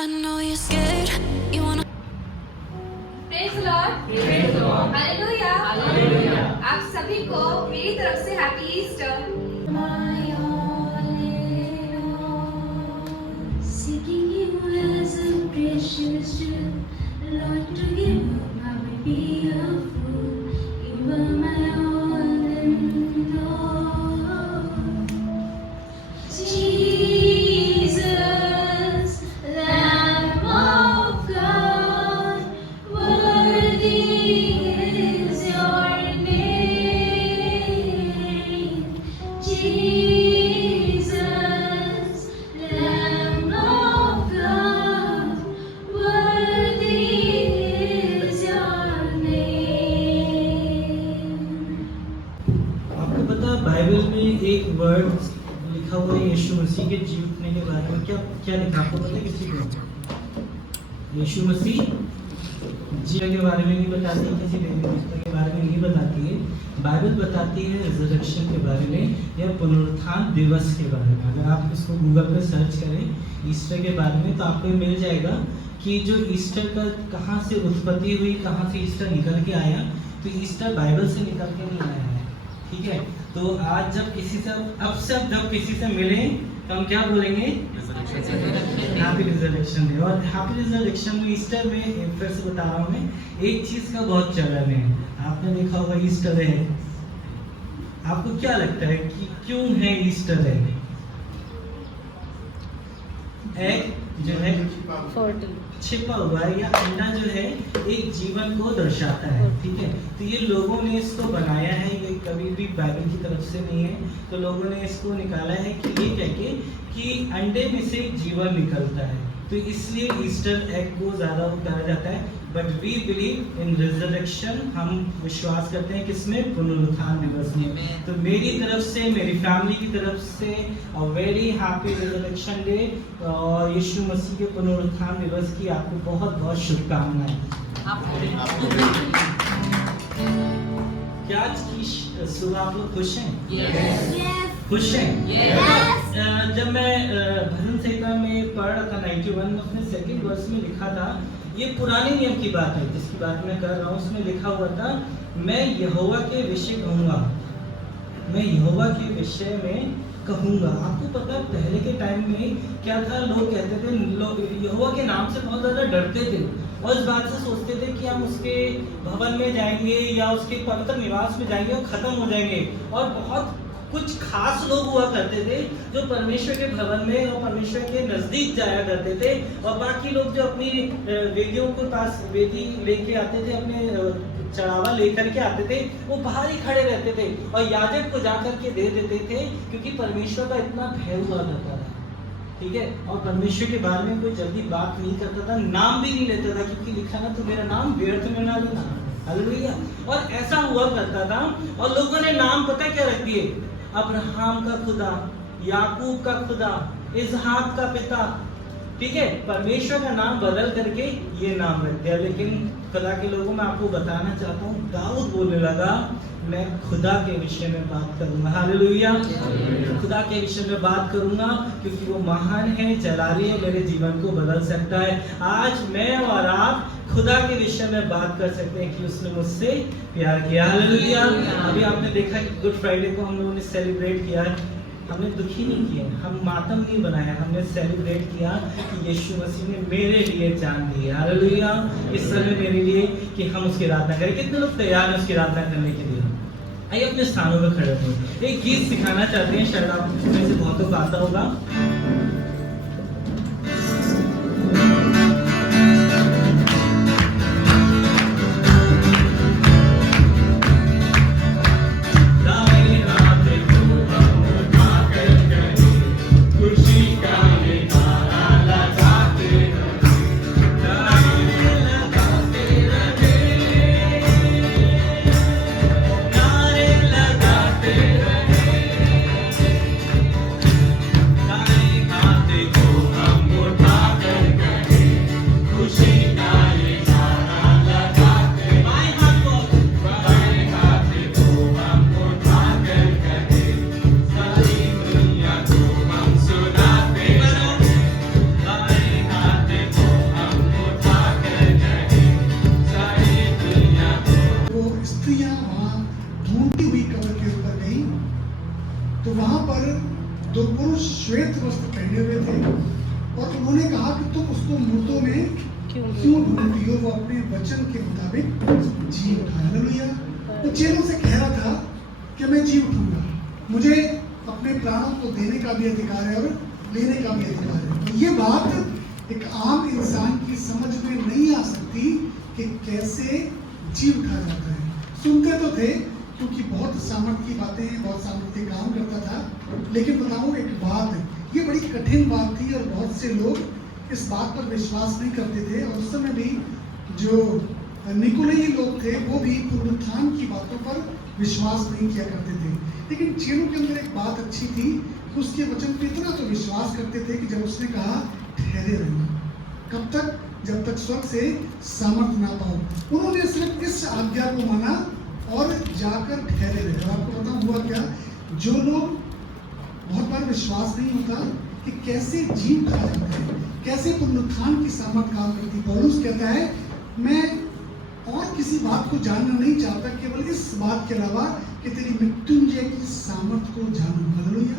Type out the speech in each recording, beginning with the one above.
I know you're scared. You wanna. Praise the Lord, hallelujah, आप सभी को मेरी तरफ से happy Easter. Seeking you as a precious jewel, Lord, to give up I would be a fool. You are my all and all. Jesus, Lamb of God, worthy is your name. Jesus, Lamb of God, worthy is your name. आपको पता है Bible में एक word लिखा हुआ है यीशु मसीह के जी उठने के बारे में। क्या क्या लिखा आपको पता है किसी को? यीशु मसीह जीने के बारे में नहीं बताती, किसी देवता के बारे में नहीं बताती है। बाइबल बताती है रिजरेक्शन के बारे में या पुनरुत्थान दिवस के बारे में। अगर आप इसको गूगल पे सर्च करें ईस्टर के बारे में तो आपको मिल जाएगा कि जो ईस्टर का कहाँ से उत्पत्ति हुई, कहाँ से ईस्टर निकल के आया। तो ईस्टर बाइबल से निकल के नहीं आया है, ठीक है। तो आज जब किसी से जब किसी से मिले तो हम क्या बोलेंगे? Happy resurrection day. और हैप्पी रिजरेक्शन में ईस्टर में फिर से बता रहा हूँ मैं, एक चीज का बहुत चलन है। आपने देखा होगा ईस्टर है। आपको क्या लगता है कि क्यों है ईस्टर है? एग जो है छिपा हुआ है या अंडा जो है एक जीवन को दर्शाता है, ठीक है। तो ये लोगों ने इसको बनाया है, ये कभी भी बाइबल की तरफ से नहीं है। तो लोगों ने इसको निकाला है कि ये कह के कि अंडे में से जीवन निकलता है, तो इसलिए ईस्टर एग को ज़्यादा कहा जाता है। But we believe in resurrection, हम विश्वास करते हैं किसमें? पुनरुत्थान दिवस में। तो मेरी तरफ से, मेरी फैमिली की तरफ से a very happy resurrection day और यीशु मसीह के पुनरुत्थान दिवस की आपको बहुत बहुत शुभकामनाएं। क्या आज की सुबह आप लोग खुश हैं? खुश हैं? जब मैं भजन संहिता में पढ़ रहा था 91 में अपने सेकंड वर्स में लिखा था, ये पुराने नियम की बात है जिसकी बात मैं कर रहा हूँ। उसमें लिखा हुआ था, मैं यहोवा के विषय कहूँगा, मैं यहोवा के विषय में कहूँगा। आपको पता है पहले के टाइम में क्या था? लोग कहते थे, लोग यहोवा के नाम से बहुत ज़्यादा डरते थे और इस बात से सोचते थे कि हम उसके भवन में जाएंगे या उसके पवित्र निवास में जाएंगे और ख़त्म हो जाएंगे। और बहुत कुछ खास लोग हुआ करते थे जो परमेश्वर के भवन में और परमेश्वर के नज़दीक जाया करते थे, और बाकी लोग जो अपनी वेदियों के पास वेदी लेके आते थे, अपने चढ़ावा लेकर के आते थे, वो बाहर ही खड़े रहते थे और याजक को जाकर के दे देते थे, क्योंकि परमेश्वर का इतना भय हुआ करता था, ठीक है। और परमेश्वर के बारे में कोई जल्दी बात नहीं करता था, नाम भी नहीं लेता था, क्योंकि लिखा ना तो मेरा नाम व्यर्थ में ना लेना। हालेलुया। और ऐसा हुआ करता था और लोगों ने नाम पता क्या रख दिए? अब्राहम का खुदा, याकूब का खुदा, इसहाक का पिता, ठीक है। परमेश्वर का नाम बदल करके ये नाम रख दिया। लेकिन खुदा के लोगों में आपको बताना चाहता हूँ, दाऊद बोलने लगा, मैं खुदा के विषय में बात करूंगा। हालेलुया। खुदा के विषय में बात करूंगा क्योंकि वो महान है, जलाली है, मेरे जीवन को बदल सकता है। आज मैं और आप खुदा के विषय में बात कर सकते हैं कि उसने मुझसे प्यार किया। हालेलुया। अभी आपने देखा कि गुड फ्राइडे को हम लोगों ने सेलिब्रेट किया है। हमने दुखी नहीं किया, हम मातम नहीं बनाया, हमने सेलिब्रेट किया कि यीशु मसीह ने मेरे लिए जान दी है। हालेलुया। इस समय मेरे लिए कि हम उसकी आराधना करें। कितने लोग तैयार हैं उसकी आराधना करने के लिए? आइए अपने स्थानों पर खड़े हो। एक गीत सिखाना चाहते हैं, शायद आप में से बहुतों को आता होगा। उन्होंने कहा कि तुम उसको मुर्दों में क्यों ढूंढती हो, वो अपने वचन के मुताबिक जी उठा। हालेलुया। तो चेलों से कह रहा था कि मैं जी उठूंगा, मुझे अपने प्राणों को देने का भी अधिकार है और लेने का भी अधिकार है। तो ये बात एक आम इंसान की समझ में नहीं आ सकती कि कैसे जी उठा जाता है। सुनते तो थे क्योंकि बहुत सामर्थ्य की बातें, बहुत सामर्थ्य काम करता था, लेकिन बताऊं एक बात, ये बड़ी कठिन बात थी और बहुत से लोग इस बात पर विश्वास नहीं करते थे। और उस समय भी जो निकोलाई लोग थे वो भी पुनरुत्थान की बातों पर विश्वास नहीं किया करते थे। लेकिन चेलों के अंदर एक बात अच्छी थी कि उसके वचन पे इतना तो विश्वास करते थे कि जब उसने कहा ठहरे रहना, कब तक? जब तक स्वर्ग से सामर्थ्य ना पाओ। उन्होंने सिर्फ इस आज्ञा को माना और जाकर ठहरे रहे। और आपको बताऊं हुआ क्या, जो लोग बहुत बार विश्वास नहीं होता कि कैसे जी उठा जाता है, कैसे पुनरुत्थान की सामर्थ काम करती। पौलुस कहता है मैं और किसी बात को जानना नहीं चाहता, केवल इस बात के अलावा कि तेरी मृत्युंजय की सामर्थ को जानूं। हालेलुया।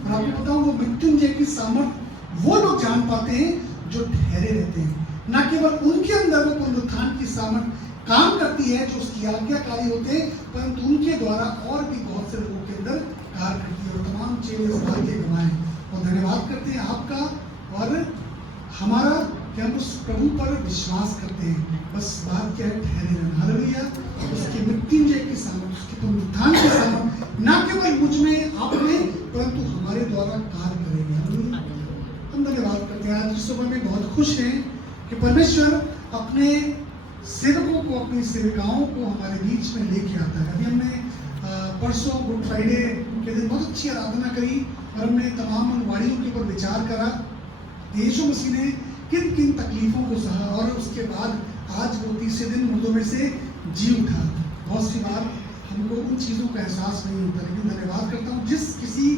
और आपको बताऊं वो मृत्युंजय की सामर्थ वो लोग जान पाते हैं जो ठहरे रहते हैं, ना केवल उनके अंदर वो पुनरुत्थान की सामर्थ काम करती है जो उसकी आज्ञाकारी होते हैं, परंतु उनके द्वारा और भी बहुत से लोगों के अंदर कार्य करती है। और तमाम चेले इस बात के गवाह हैं और धन्यवाद करते हैं आपका और हमारा कि हम उस प्रभु पर विश्वास करते हैं। बस बात क्या है, ठहरे रहना। हालेलुया। उसकी मृत्युंजय की सामर्थ, उसके पुनरुत्थान की सामर्थ ना केवल मुझ में, आप में, परंतु हमारे द्वारा कार्य करेंगे। हालेलुया। हम धन्यवाद करते हैं। आज की सुबह में बहुत खुश हैं कि परमेश्वर अपने सेवकों को, अपनी सेविकाओं को हमारे बीच में लेके आता है। अभी हमने परसों गुड फ्राइडे के दिन बहुत अच्छी आराधना करी और हमने तमाम अनुवाड़ियों के ऊपर विचार करा, यीशु मसीह ने किन किन तकलीफों को सहा और उसके बाद आज वो तीसरे दिन मुर्दों में से जी उठा। बहुत सी बार हमको उन चीज़ों का एहसास नहीं होता, लेकिन धन्यवाद करता हूँ जिस किसी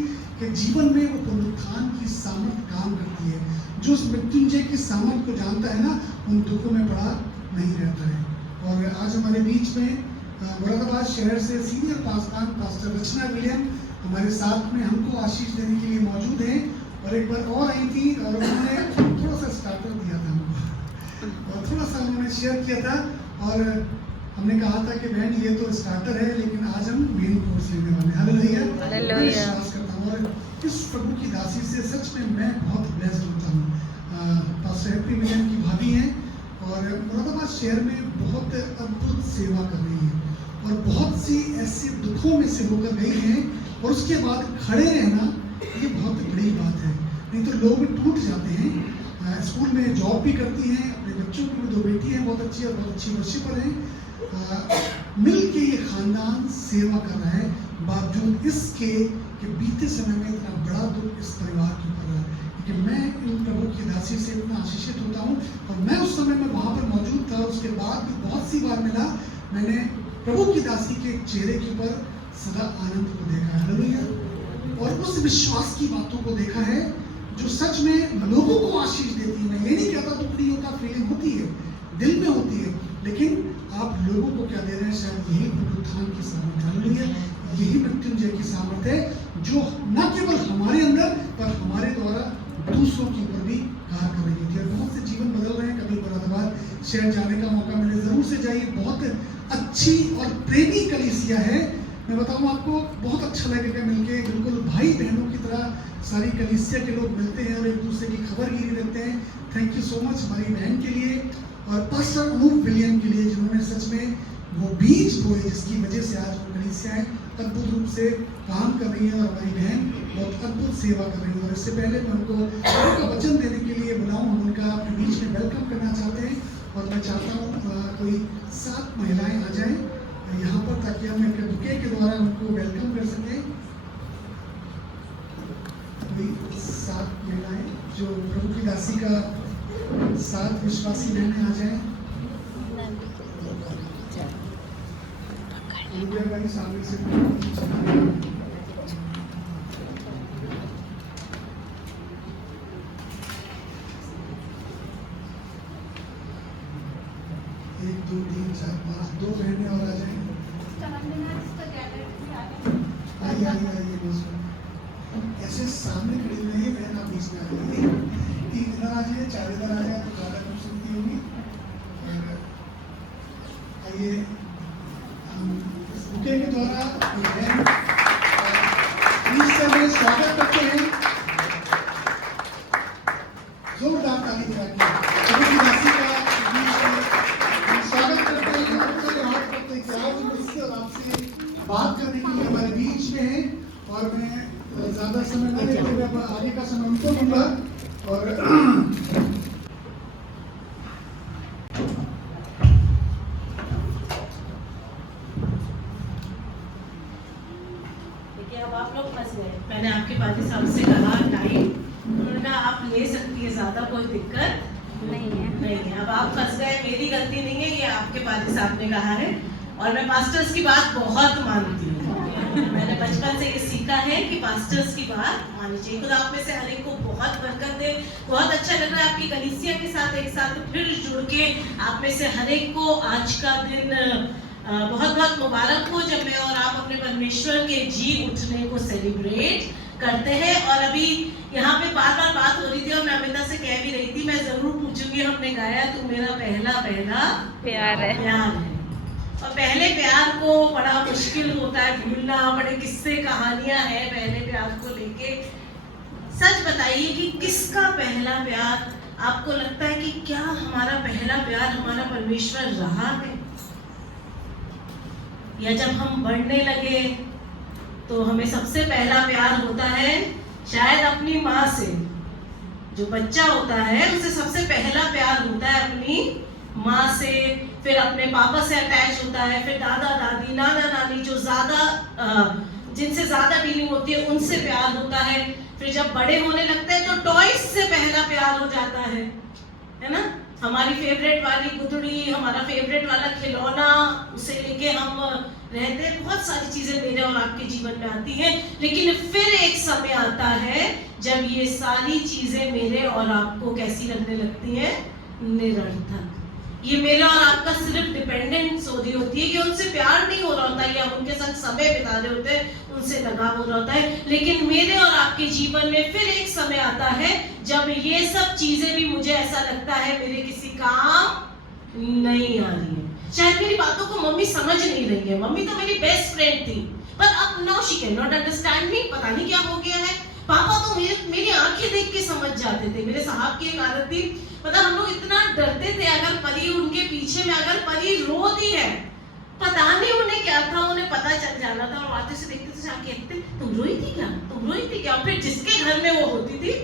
के जीवन में वो पुनरुत्थान की सामर्थ काम करती है, जो उस मृत्युंजय की सामर्थ को जानता है ना, उन दुखों में पड़ा नहीं रहता है। और आज हमारे बीच में मुरादाबाद शहर से सीनियर पासवान पास्टर रचना विलियम हमारे साथ में हमको आशीष देने के लिए मौजूद हैं। और एक बार और आई थी और उन्होंने थोड़ा सा स्टार्टर दिया था हमको और थोड़ा सा उन्होंने शेयर किया था और हमने कहा था कि बहन ये तो स्टार्टर है, लेकिन आज हम मेन कोर्स लेने वाले हैं। हालेलुया। मैं विश्वास करता हूँ और इस प्रभु की दासी से सच में मैं बहुत ब्लेस्ड होता हूँ। पास्टर हैप्पी विलियम की भाभी हैं और मुरादाबाद शहर में बहुत अद्भुत सेवा कर रही है और बहुत सी ऐसे दुखों में से होकर गई हैं और उसके बाद खड़े रहना ये बहुत बड़ी बात है। नहीं तो लोग टूट जाते हैं। स्कूल में जॉब भी करती हैं, अपने बच्चों की भी 2 बेटी हैं, बहुत अच्छी और बहुत अच्छी वर्शिपर हैं। मिल के ये खानदान सेवा कर रहा है, बावजूद इसके कि बीते समय में इतना बड़ा दुख इस परिवार के ऊपर रहा है। कि मैं इन प्रभु की दासी से इतना आशीषित होता हूँ और मैं उस समय में वहाँ पर मौजूद था। उसके बाद भी बहुत सी बार मिला, मैंने प्रभु की दासी के चेहरे के ऊपर सदा आनंद को देखा है। हालेलुया। और उस विश्वास की बातों को देखा है जो सच में लोगों को आशीष देती है। मैं ये नहीं कहता दुखड़ियों का फीलिंग होती है, दिल में होती है, लेकिन आप लोगों को क्या दे रहे हैं, शायद यही पुनरुत्थान की सामर्थ। हालेलुया। यही मृत्युंजय की सामर्थ है जो न केवल हमारे अंदर पर हमारे द्वारा दूसरों के ऊपर भी कार्य कर रही थी। और बहुत से जीवन बदल रहे हैं। कभी मुरादाबाद शहर जाने का मौका मिले जरूर से जाइए। बहुत अच्छी और प्रेमी कलीसिया है। मैं बताऊं आपको, बहुत अच्छा लगेगा मिलके। बिल्कुल भाई बहनों की तरह सारी कलीसिया के लोग मिलते हैं और एक दूसरे की खबरगिरी रखते हैं। थैंक यू सो मच हमारी बहन के लिए और पास्टर अनूप विलियम के लिए, जिन्होंने सच में वो बीज बोए जिसकी वजह से आज वो कलीसियाएं अद्भुत रूप से काम कर रही हैं और हमारी बहन बहुत अद्भुत सेवा कर रही है। और इससे पहले मैं उनको उनका वचन देने के लिए बुलाऊं, हम उनका अपने बीच में वेलकम करना चाहते हैं और मैं चाहता हूँ कोई 7 महिलाएं आ जाएं यहाँ पर ताकि हम एक बुके के द्वारा उनको वेलकम कर सकें। कोई 7 महिलाएं जो प्रभु की दासी का 7 विश्वासी बहनें आ जाएं। सामने से एक, 2, 3, 4, 5 2 बहनें और आ जाएंगे। आइए ऐसे सामने खड़ी हुई है बहन, आप बीच में आ जाइए। 3 इधर आ जाइए। लीजिए, 4 इधर आ जाए तो ज़्यादा खूबसूरती होगी। और आइए हम इस बुके के द्वारा प्लीज से हमें स्वागत करते हैं। जोरदार ताली बजाइए सभी की राशि का हम स्वागत करते हैं। याद करते हैं कि आज मुझसे और आपसे बात करने के लिए हमारे बीच में है। और मैं ज़्यादा समय न लेते हुए अब आगे का समय उनको दूंगा। और देखिए अब आप लोग फंस गए। मैंने आपके पाजी साहब से कहा टाइम, उन्होंने कहा आप ले सकती है, ज़्यादा कोई दिक्कत नहीं है। अब आप फंस गए, मेरी गलती नहीं है, ये आपके पाजी साहब ने कहा है। और मैं पास्टर्स की बात बहुत मानती हूँ। मैंने बचपन से ये सीखा है कि पास्टर्स की बात माननी चाहिए। खुदा आप में से हर एक को बहुत बरकत दे। बहुत अच्छा लग रहा है आपकी कलीसिया के साथ एक साथ फिर जुड़ के। आप में से हर एक को आज का दिन बहुत बहुत मुबारक हो, जब मैं और आप अपने परमेश्वर के जी उठने को सेलिब्रेट करते हैं। और अभी यहाँ पे बार बार बात हो रही थी और मैं अमिता से कह भी रही थी, मैं जरूर पूछूंगी, हमने गाया तू मेरा पहला पहला प्यार है। और पहले प्यार को बड़ा मुश्किल होता है भूलना, बड़े किस्से कहानियां हैं पहले प्यार को लेके। सच बताइए कि किसका पहला प्यार आपको लगता है कि क्या हमारा पहला प्यार हमारा परमेश्वर रहा है? या जब हम बढ़ने लगे तो हमें सबसे पहला प्यार होता है शायद अपनी माँ से। जो बच्चा होता है उसे सबसे पहला प्यार होता है अपनी माँ से, फिर अपने पापा से अटैच होता है, फिर दादा दादी नाना नानी जो ज्यादा जिनसे ज्यादा डीलिंग होती है उनसे प्यार होता है। फिर जब बड़े होने लगते हैं तो टॉयज से पहला प्यार हो जाता है ना। हमारी फेवरेट वाली गुदड़ी, हमारा फेवरेट वाला खिलौना, उसे लेके हम रहते हैं। बहुत सारी चीजें मेरे और आपके जीवन में आती हैं, लेकिन फिर एक समय आता है जब ये सारी चीजें मेरे और आपको कैसी लगने लगती हैं? निरर्थक। ये मेरा और आपका सिर्फ डिपेंडेंस हो रही होती है कि उनसे प्यार नहीं हो रहा होता है या उनके साथ समय बिता रहे होते हैं, उनसे लगाव हो रहा होता है। लेकिन मेरे और आपके जीवन में फिर एक समय आता है जब ये सब चीजें भी मुझे ऐसा लगता है मेरे किसी काम नहीं आ रही है। शायद मेरी बातों को मम्मी समझ नहीं रही है। मम्मी तो मेरी बेस्ट फ्रेंड थी, पर अब now she can not understand me. पता नहीं क्या हो गया है। पापा तो मेरी आंखें देख के समझ जाते थे। मेरे साहब की एक आदत थी, मतलब हम लोग इतना डरते थे अगर परी उनके पीछे में अगर परी रो दी है, पता नहीं उन्हें क्या था, उन्हें पता चल जाना था। और आते से देखते थे, जाके कहते तुम रोई थी क्या, तुम रोई थी क्या। फिर जिसके घर में वो होती थी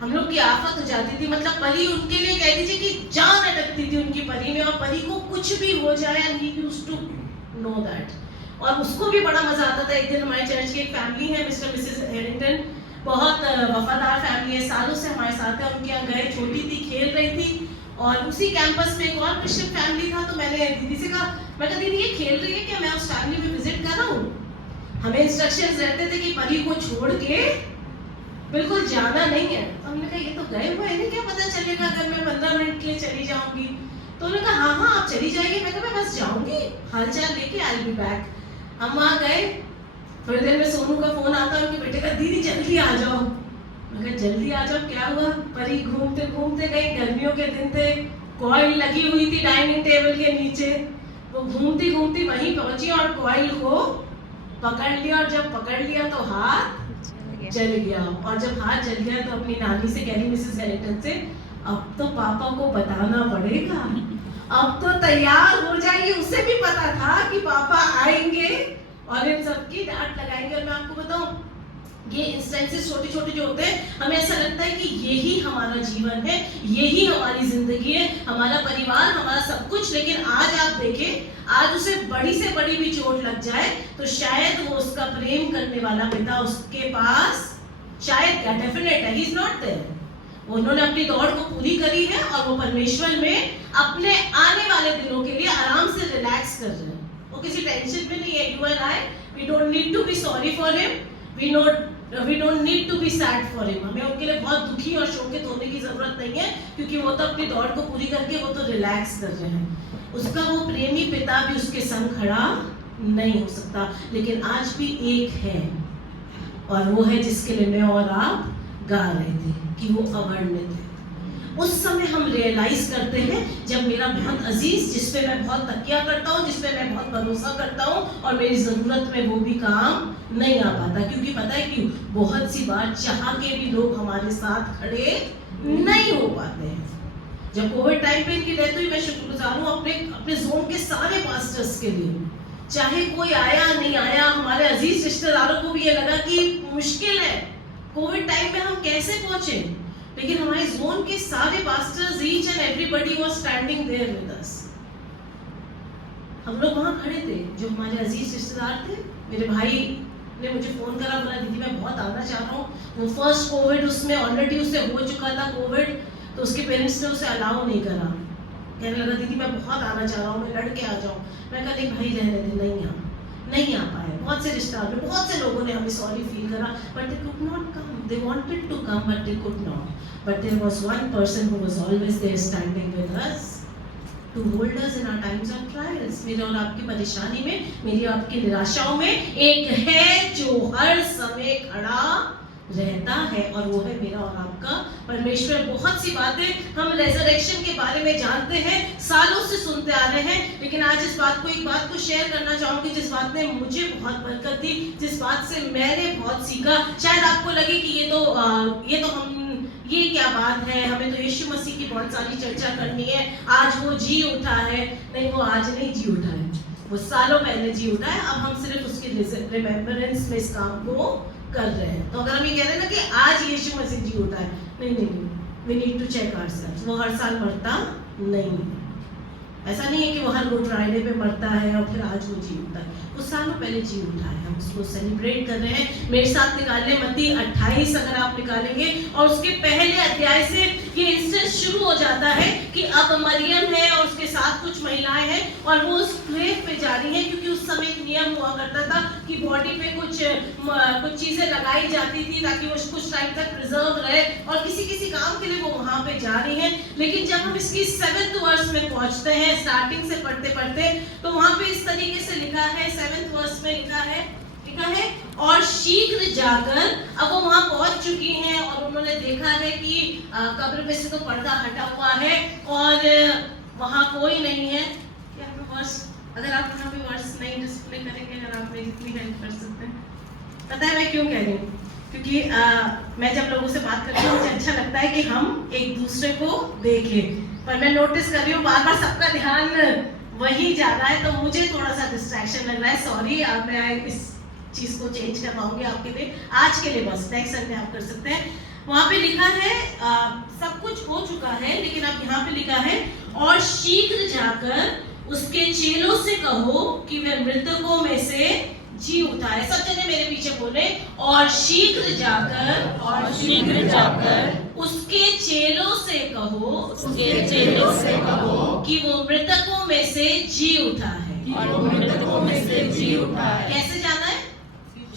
हम लोग की आफत हो जाती थी। मतलब परी उनके लिए कह दीजिए कि जान अटकती थी उनकी परी में, और परी को कुछ भी हो जाए and he used to know that. और उसको भी बड़ा मजा आता था। एक दिन हमारे चर्च की एक फैमिली है, मिस्टर मिसेस हेरिंगटन, बहुत वफादार फैमिली है, सालों से हमारे साथ है। उनके यहाँ गए, छोटी थी, खेल रही थी, और उसी कैंपस में एक और क्रिश्चियन फैमिली था। तो मैंने दीदी से कहा, मैं कहा दीदी ये खेल रही है क्या, मैं उस फैमिली में विजिट कर रहा हूँ। हमें इंस्ट्रक्शंस रहते थे कि परी को छोड़ के बिल्कुल जाना नहीं है। तो हमने कहा ये तो गए हुए हैं, क्या पता चलेगा अगर मैं 15 मिनट के लिए चली जाऊंगी। तो उन्होंने कहा हाँ हाँ आप चली जाइए। मैं कहा मैं बस जाऊंगी, हालचाल लेके आई बी बैक। हम वहाँ गए, थोड़ी देर में सोनू का फोन आता है, उनके बेटे का, दीदी जल्दी आ जाओ। मैं कहा जल्दी आ जाओ, क्या हुआ। परी घूमते घूमते गई, गर्मियों के दिन थे, कॉइल लगी हुई थी डाइनिंग टेबल के नीचे। वो घूमती घूमती वहीं पहुंची और कॉइल को पकड़ लिया, और जब पकड़ लिया तो हाथ जल गया। और जब हाथ जल गया तो अपनी नानी से कह रही, मिसेस हेरिंगटन से, अब तो पापा को बताना पड़ेगा, अब तो तैयार हो जाइए। उसे भी पता था कि पापा आएंगे और इन सबकी डांट लगाएंगे। और मैं आपको बताऊं, ये इंस्टेंसेस छोटे छोटे जो होते हैं, हमें ऐसा लगता है कि यही हमारा जीवन है, यही हमारी जिंदगी है, हमारा परिवार, हमारा सब कुछ। लेकिन आज आप देखें, आज उसे बड़ी से बड़ी भी चोट लग जाए तो शायद वो उसका प्रेम करने वाला पिता उसके पास शायद क्या, डेफिनेट है, ही इज नॉट देयर। उन्होंने अपनी दौड़ को पूरी करी है और वो परमेश्वर में अपने आने वाले दिनों के लिए आराम से रिलैक्स कर रहे हैं। वो किसी टेंशन में नहीं है। You and I, we don't need to be sorry for him, we don't need to be sad for him. हमें उनके लिए बहुत दुखी और शोकित होने की जरूरत नहीं है, क्योंकि वो तो अपनी दौड़ को पूरी करके वो तो रिलैक्स कर रहे हैं। उसका वो प्रेमी पिता भी उसके संग खड़ा नहीं हो सकता। लेकिन आज भी एक है, और वो है जिसके लिए मैं और आप गा रहे थे कि वो अवर्णित है। उस समय हम रियलाइज करते हैं जब मेरा बहुत अजीज, जिस पे मैं बहुत तकिया करता हूँ, जिस पे मैं बहुत भरोसा करता हूँ, और मेरी ज़रूरत में वो भी काम नहीं आ पाता। क्योंकि पता है क्यों? बहुत सी बार चाह के भी लोग हमारे साथ खड़े नहीं हो पाते हैं। जब कोविड टाइम पे इनकी डेथ हुई, मैं शुक्रगुजार हूँ अपने जोन के सारे पास्टर्स के लिए। चाहे कोई आया नहीं आया, हमारे अजीज रिश्तेदारों को भी ये लगा कि मुश्किल है, कोविड टाइम पे हम कैसे पहुंचे, लेकिन हमारे जोन के सारे pastors, each and everybody was standing there with us. हम लोग वहां खड़े थे, जो हमारे अजीज रिश्तेदार थे। मेरे भाई ने मुझे फोन करा, बोला दीदी मैं बहुत आना चाह रहा हूँ। वो फर्स्ट कोविड उसमें ऑलरेडी उसे हो चुका था कोविड, तो उसके पेरेंट्स ने उसे अलाउ नहीं करा। कहने लगा दीदी मैं बहुत आना चाह रहा हूँ, मैं लड़के आ जाऊँ। मैं कहा नहीं भाई रहने दे, नहीं आ पाए। बहुत से रिश्तेदार, बहुत से लोगों ने हमें सॉरी फील करा, but they could not come. They wanted to come but they could not. But there was one person who was always there standing with us to hold us in our times of trials. मेरे और आपकी परेशानी में, मेरी आपकी निराशाओं में एक है जो हर समय खड़ा रहता है, और वो है मेरा और आपका परमेश्वर। बहुत सी बातें हम रेजरेक्शन के बारे में जानते हैं, सालों से सुनते आ रहे हैं, लेकिन आज एक बात को शेयर करना चाहूंगी जिस बात ने मुझे बहुत बरकत दी, जिस बात से मैंने बहुत सीखा। शायद आपको लगे कि ये क्या बात है, हमें तो यीशु मसीह की बहुत सारी चर्चा करनी है, आज वो जी उठा है। नहीं, वो आज नहीं जी उठा है, वो सालों पहले जी उठा है। अब हम सिर्फ उसकी रिमेम्बरेंस में इस काम को कर रहे हैं। तो अगर हम ये कह रहे हैं ना कि आज यीशु मसीह जी उठा है, नहीं, we need to check ourselves. वो हर साल मरता नहीं है, ऐसा नहीं है कि वो हर गुड फ्राइडे पे मरता है और फिर आज वो जी उठा है। वो सालों पहले जी उठा है, हम उसको सेलिब्रेट कर रहे हैं। मेरे साथ निकाल लें मत्ती 28, अगर आप निकालेंगे, और उसके पहले अध्याय से ये इंस्टेंस शुरू हो जाता है कि अब मरियम है और उसके साथ कुछ महिलाएं हैं और वो उस ग्रेव पे जा रही हैं, क्योंकि उस समय एक नियम हुआ करता था कि बॉडी पे कुछ चीजें लगाई जाती थी ताकि वो कुछ टाइम तक प्रिजर्व रहे, और किसी काम के लिए वो वहां पे जा रही हैं। लेकिन जब हम इसकी 7th वर्स में पहुंचते हैं, स्टार्टिंग से पढ़ते तो वहां पे इस तरीके से लिखा है, 7th वर्स में लिखा है और शीघ्र जाकर, अब वो वहां पहुंच चुकी हैं और उन्होंने देखा है कि कब्र में से तो पर्दा हटा हुआ है और वहां कोई नहीं है। क्या वर्स, अगर आप यहाँ पे वर्स नहीं डिस्प्ले करेंगे, अगर आप मेरी इतनी हेल्प कर सकते हैं। पता है मैं क्यों कह रही हूँ? क्योंकि मैं जब लोगों से बात करती हूँ मुझे अच्छा लगता है कि हम एक दूसरे को देखें, पर मैं नोटिस कर रही हूँ बार बार सबका ध्यान वही जा रहा है, तो मुझे थोड़ा सा डिस्ट्रैक्शन लग रहा है। सॉरी, मैं इस चीज को चेंज करवाऊंगी आपके लिए, आज के लिए बस, नेक्स्ट संडे आप कर सकते हैं। वहां पे लिखा है सब कुछ हो चुका है, लेकिन अब यहाँ पे लिखा है और शीघ्र जाकर उसके चेलों से कहो कि वे मृतकों में से जी उठा है। सब जने मेरे पीछे बोले, और शीघ्र जाकर उसके चेलों से कहो कि वो मृतकों में से जी उठा है। कैसे जाना है?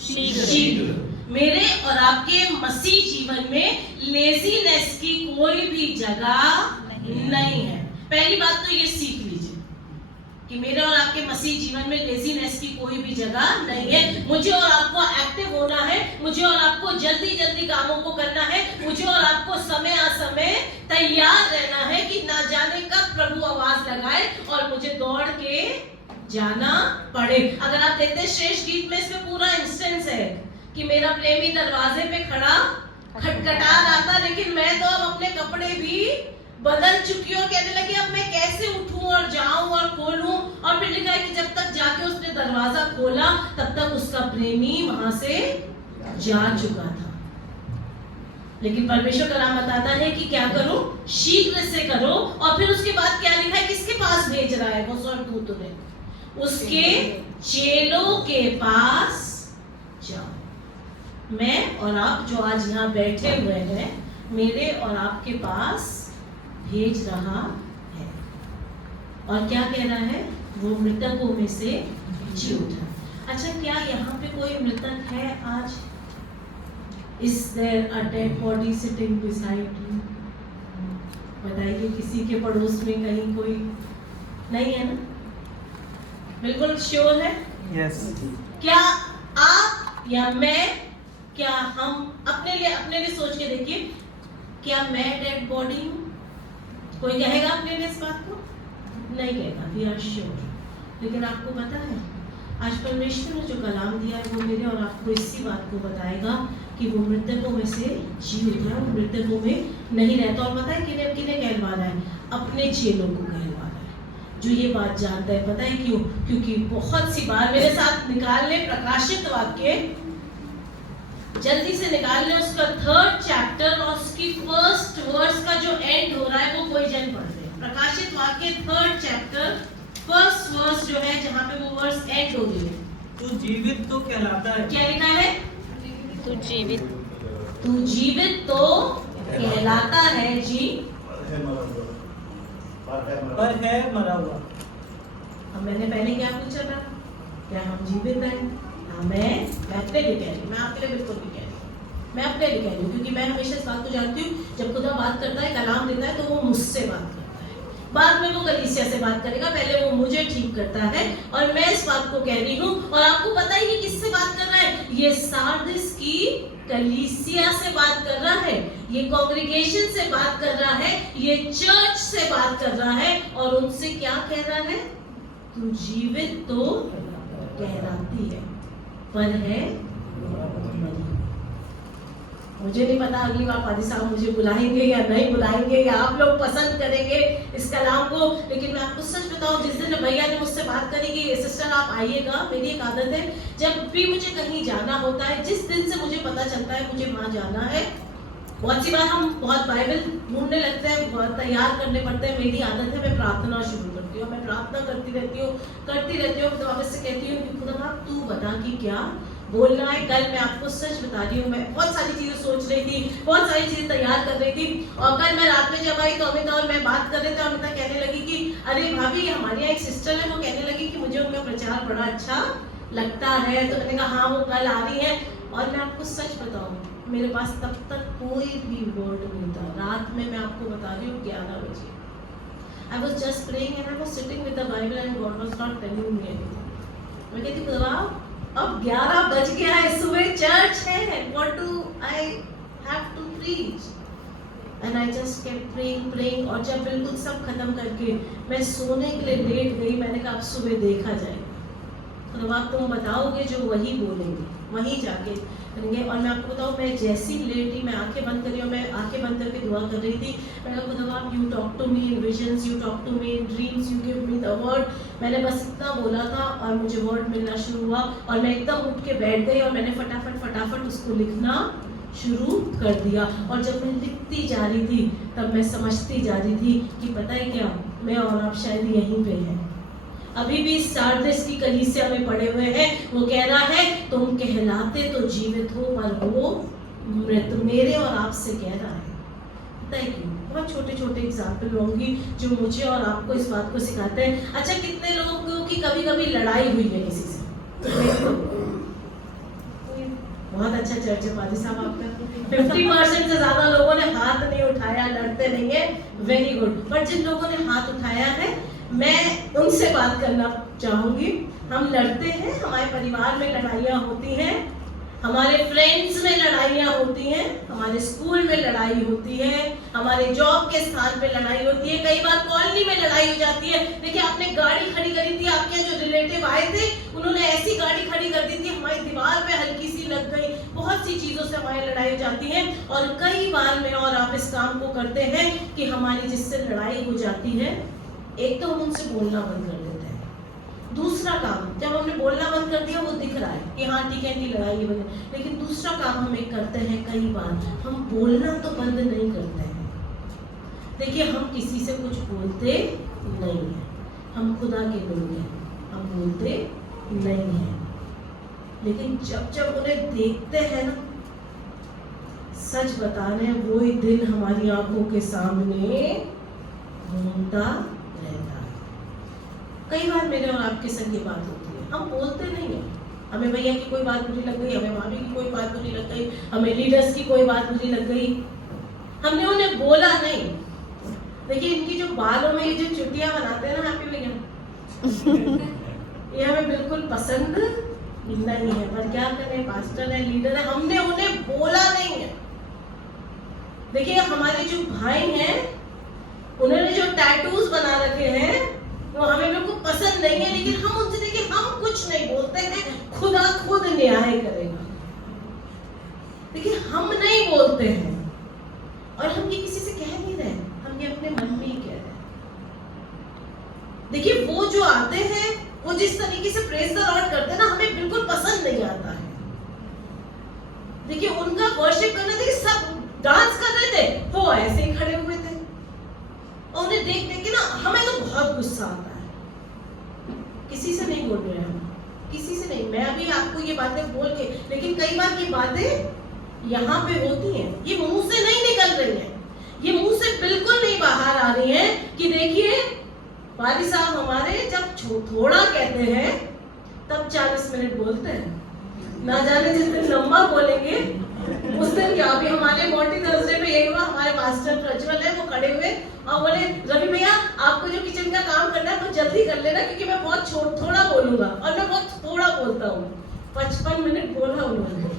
शीघ्र। मेरे और आपके मसीह जीवन में लेजीनेस की कोई भी जगह नहीं है। पहली बात तो ये सीख लीजिए कि मेरे और आपके मसीह जीवन में लेजीनेस की कोई भी जगह नहीं है। मुझे और आपको एक्टिव होना है, मुझे और आपको जल्दी कामों को करना है, मुझे और आपको समय असमय तैयार रहना है कि ना जाने कब प्रभु आवाज लगाए और मुझे दौड़ के जाना पड़े। अगर आप देखते हैं श्रेष्ठ गीत में इसमें पूरा इंस्टेंस है कि मेरा प्रेमी दरवाजे पे खड़ा खटखटा रहा था, लेकिन मैं तो अब अपने कपड़े भी बदल चुकी हूँ। कहने लगी अब मैं कैसे उठूं और जाऊं और खोलूं, और फिर लिखा है कि जब तक जाके उसने दरवाजा खोला तब तक उसका प्रेमी वहां से जा चुका था। लेकिन परमेश्वर का नाम बताता है कि क्या करो, शीघ्र से करो। और फिर उसके बाद क्या लिखा है, किसके पास भेज रहा है वो स्वर्गदूत ने? उसके चेलों के पास जाओ। मैं और आप जो आज यहाँ बैठे हुए हैं, मेरे और आपके पास भेज रहा है, और क्या कह रहा है? वो मृतकों में से जी उठा। अच्छा, क्या यहाँ पे कोई मृतक है आज? Is there a dead body sitting beside you? बताइए, किसी के पड़ोस में कहीं कोई नहीं है ना? बिल्कुल श्योर है? यस। क्या आप या मैं, क्या हम अपने लिए सोच के देखिए, क्या मैं डेड बॉडी हूँ? कोई कहेगा अपने लिए इस बात को? नहीं कहेगा, वी आर श्योर। लेकिन आपको पता है आज परमेश्वर ने जो कलाम दिया है वो मेरे और आपको इसी बात को बताएगा कि वो मृतकों में से जी उठा, वो मृतकों में नहीं रहता। और पता है किन्हें किन्हें कहलवाना है? अपने चेलों को कहलवाना है जो ये बात जानता है। पता है क्यों? क्योंकि बहुत सी बार मेरे साथ निकाल ले प्रकाशित वाक्य, जल्दी से निकाल ले उसका 3rd चैप्टर और उसकी 1st वर्स का जो एंड हो रहा है वो कोई जन पढ़ दे। प्रकाशित वाक्य 3rd चैप्टर 1st वर्स जो है जहाँ पे वो वर्स एंड हो रही है। तू जीवित तो कहलाता है। क्या लिखा है? तू जीवित तो कहलाता है जी, पर है मरा हुआ। अब मैंने पहले क्या पूछा था? क्या हम जीवित हैं? हाँ, मैं अपने लिए कह रही हूँ, मैं आपके लिए बिल्कुल नहीं कह रही हूँ, मैं अपने लिए कह रही हूँ। क्योंकि मैं हमेशा इस बात को जानती हूँ, जब खुदा बात करता है, कलाम देता है, तो वो मुझसे बात करता है। बाद में वो कलीसिया से बात करेगा, पहले वो मुझे ठीक करता है। और मैं इस बात को कह रही हूँ, और आपको पता है ये किससे बात कर रहा है? ये सार्दिस की कलीसिया से बात कर रहा है, ये कांग्रीगेशन से बात कर रहा है, ये चर्च से बात कर रहा है। और उनसे क्या कह रहा है? तू जीवित तो कहलाती है, पर है मरी। मुझे नहीं पता अगली बार पादी साहब मुझे बुलाएंगे या नहीं बुलाएंगे, या आप लोग पसंद करेंगे इस कलाम को। लेकिन मैं आपको सच बताऊं, जिस दिन भैया ने मुझसे बात करी कि सिस्टर आप आइएगा, मेरी एक आदत है जब भी मुझे कहीं जाना होता है, जिस दिन से मुझे पता चलता है मुझे वहां जाना है, बहुत सी बार हम बहुत बाइबल ढूंढने लगते हैं, बहुत तैयार करने पड़ते हैं। मेरी आदत है मैं प्रार्थना शुरू करती हूँ, मैं प्रार्थना करती रहती हूँ। तो वापस से कहती हूँ कि खुदा तू बता कि क्या बोलना है। कल मैं आपको सच बता रही हूँ, मैं बहुत सारी चीजें सोच रही थी, बहुत सारी चीजें तैयार कर रही थी। और कल मैं रात में जब आई तो अमिता और मैं बात कर रहे थे, अमिता कहने लगी कि अरे भाभी हमारे यहाँ एक सिस्टर है, वो कहने लगी कि मुझे उनका प्रचार बड़ा अच्छा लगता है। तो मैंने कहा हाँ वो कल आ रही है। और मैं आपको सच बताऊँ, मेरे पास तब तक कोई भी वर्ड नहीं था। रात में मैं आपको बता रही हूँ 11 बजे I was just praying and I was sitting with the Bible and God was not telling me anything. मैं कहती खुदा अब 11 बज गया है, सुबह चर्च है, what do I have to preach? And I just kept praying और जब बिल्कुल सब खत्म करके मैं सोने के लिए लेट गई, मैंने कहा अब सुबह देखा जाएगा। खुदा तुम बताओगे जो वही बोलेंगे, वहीं जाके करेंगे। और मैं आपको बताऊँ, मैं जैसी लेटी मैं आंखें बंद कर रही हूँ, मैं आंखें बंद करके दुआ कर रही थी। मैंने कहा खुदा you talk to me in visions, you talk to me in dreams, you give me the word. मैंने बस इतना बोला था और मुझे वर्ड मिलना शुरू हुआ और मैं एकदम उठ के बैठ गई और मैंने फटाफट उसको लिखना शुरू कर दिया। और जब मैं लिखती जा रही थी तब मैं समझती जा रही थी कि पता है क्या, मैं और आप शायद यहीं पे हैं, अभी भी सार्दिस की कलीसिया में पड़े हुए हैं। वो कह रहा है तुम कहलाते तो जीवित हो पर वो मृत। मेरे और आपसे कह रहा है। पता है क्यों? बहुत छोटे छोटे एग्जाम्पल होंगी जो मुझे और आपको इस बात को सिखाते हैं। अच्छा, कितने लोगों की कभी कभी लड़ाई हुई है किसी से? बहुत अच्छा चर्च है पाजी साहब आपका। 50% से ज्यादा लोगों ने हाथ नहीं उठाया, लड़ते नहीं है, वेरी गुड। पर जिन लोगों ने हाथ उठाया है मैं उनसे बात करना चाहूंगी। हम लड़ते हैं, हमारे परिवार में लड़ाइयाँ होती हैं, हमारे फ्रेंड्स में लड़ाइयाँ होती हैं, हमारे स्कूल में लड़ाई होती है, हमारे जॉब के स्थान पे लड़ाई होती है, कई बार कॉलोनी में लड़ाई हो जाती है। देखिए आपने गाड़ी खड़ी करी थी, आपके जो रिलेटिव आए थे उन्होंने ऐसी गाड़ी खड़ी कर दी थी, हमारी दीवार पे हल्की सी लग गई। बहुत सी चीजों से हमारी लड़ाई हो जाती है। और कई बार मैं और आप इस काम को करते हैं कि हमारी जिससे लड़ाई हो जाती है, एक तो हम उनसे बोलना बंद कर देते हैं, दूसरा काम जब हमने बोलना बंद कर दिया वो दिख रहा है कि हाँ ठीक है इनकी लड़ाई बंद, लेकिन दूसरा काम हम एक करते हैं, कई बार हम बोलना तो बंद नहीं करते हैं। देखिए हम किसी से कुछ बोलते नहीं हैं, हम खुदा के लोग हैं, हम बोलते नहीं हैं। लेकिन जब जब उन्हें देखते हैं ना, सच बता रहे हैं, वो ही दिन हमारी आंखों के सामने घूमता रहता है। कई बार मेरे और आपके संग ये बात होती है, हम बोलते नहीं हैं। हमें भैया की कोई बात बुरी लग गई, हमें भाभी की कोई बात बुरी लग गई, हमें लीडर्स की कोई बात बुरी लग गई, हमने उन्हें बोला नहीं। देखिए इनकी जो बालों में ये जो चुटियां बनाते हैं ना हैप्पी भैया, ये हमें बिल्कुल पसंद नहीं है, पर क्या करें, पास्टर है, लीडर है, हमने उन्हें बोला नहीं है। देखिए हमारे जो भाई हैं उन्होंने जो पसंद नहीं है, लेकिन हम उनसे देखिए हम कुछ नहीं बोलते हैं, खुदा खुद न्याय करेगा। देखिए हम नहीं बोलते हैं, और हम ये किसी से कह नहीं रहे, हम ये अपने मन में ही कह रहे हैं। देखिए वो जो आते हैं, वो जिस तरीके से प्रेज द लॉर्ड करते हैं ना, हमें बिल्कुल पसंद नहीं आता है। देखिए उनका वर्शिप करने, देखिए सब डांस कर रहे थे, वो ऐसे ही खड़े हुए थे, और उन्हें देख देख के ना हमें तो बहुत गुस्सा आता है। किसी से नहीं बोल रहे हैं हम, किसी से नहीं। मैं अभी आपको ये बातें बोल के, लेकिन कई बार ये बातें यहाँ पे होती हैं, ये मुंह से नहीं निकल रही हैं, ये मुंह से बिल्कुल नहीं बाहर आ रही हैं कि देखिए वाली साहब हमारे जब थोड़ा कहते हैं तब 40 मिनट बोलते हैं। ना जाने जिस दिन लंबा बोलेंगे उस दिन क्या। अभी हमारे मोटी थर्सडे पे यही हुआ, हमारे मास्टर प्रज्वल है, वो खड़े हुए और बोले रवि भैया आपको जो किचन का काम करना है वो जल्दी कर लेना, क्योंकि मैं बहुत थोड़ा बोलूंगा, और मैं बहुत थोड़ा बोलता हूँ। 55 मिनट बोला उन्होंने।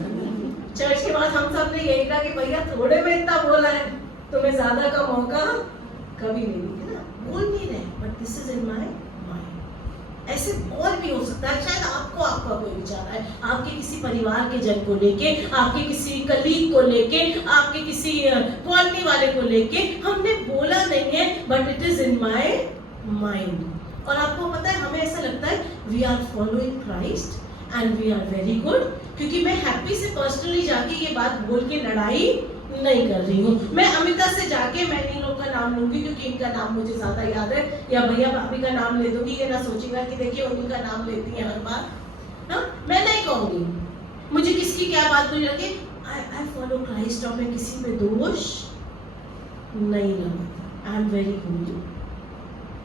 चर्च के बाद हम सब ने यही कहा कि भैया थोड़े में इतना बोला है, तुम्हें ज्यादा का मौका कभी नहीं है ना, बोल नहीं रहे, but this is in my mind. ऐसे और भी हो सकता है, शायद आपको आपका कोई विचार है, आपके किसी परिवार के जन को लेके, आपके किसी कलीग को लेके, आपके किसी कॉलोनी वाले को लेके, हमने बोला नहीं है, but it is in my mind. और आपको पता है हमें ऐसा लगता है we are following Christ and we are very good, क्योंकि मैं हैप्पी से पर्सनली जाके ये बात बोल के लड़ाई नहीं कर रही हूँ। मैं अमिता से जाके मैं इन लोगों का नाम लूंगी क्योंकि इनका नाम मुझे ज्यादा याद है, या भैया भाभी का नाम ले दूंगी, ये ना सोचेगा कि देखिए उन्हीं का नाम लेती है हर बार। हाँ, मैं नहीं कहूंगी मुझे किसकी क्या बात बुरी लगे। आई फॉलो क्राइस्ट, और मैं किसी पे दोष नहीं लगाती। आई एम वेरी गुड,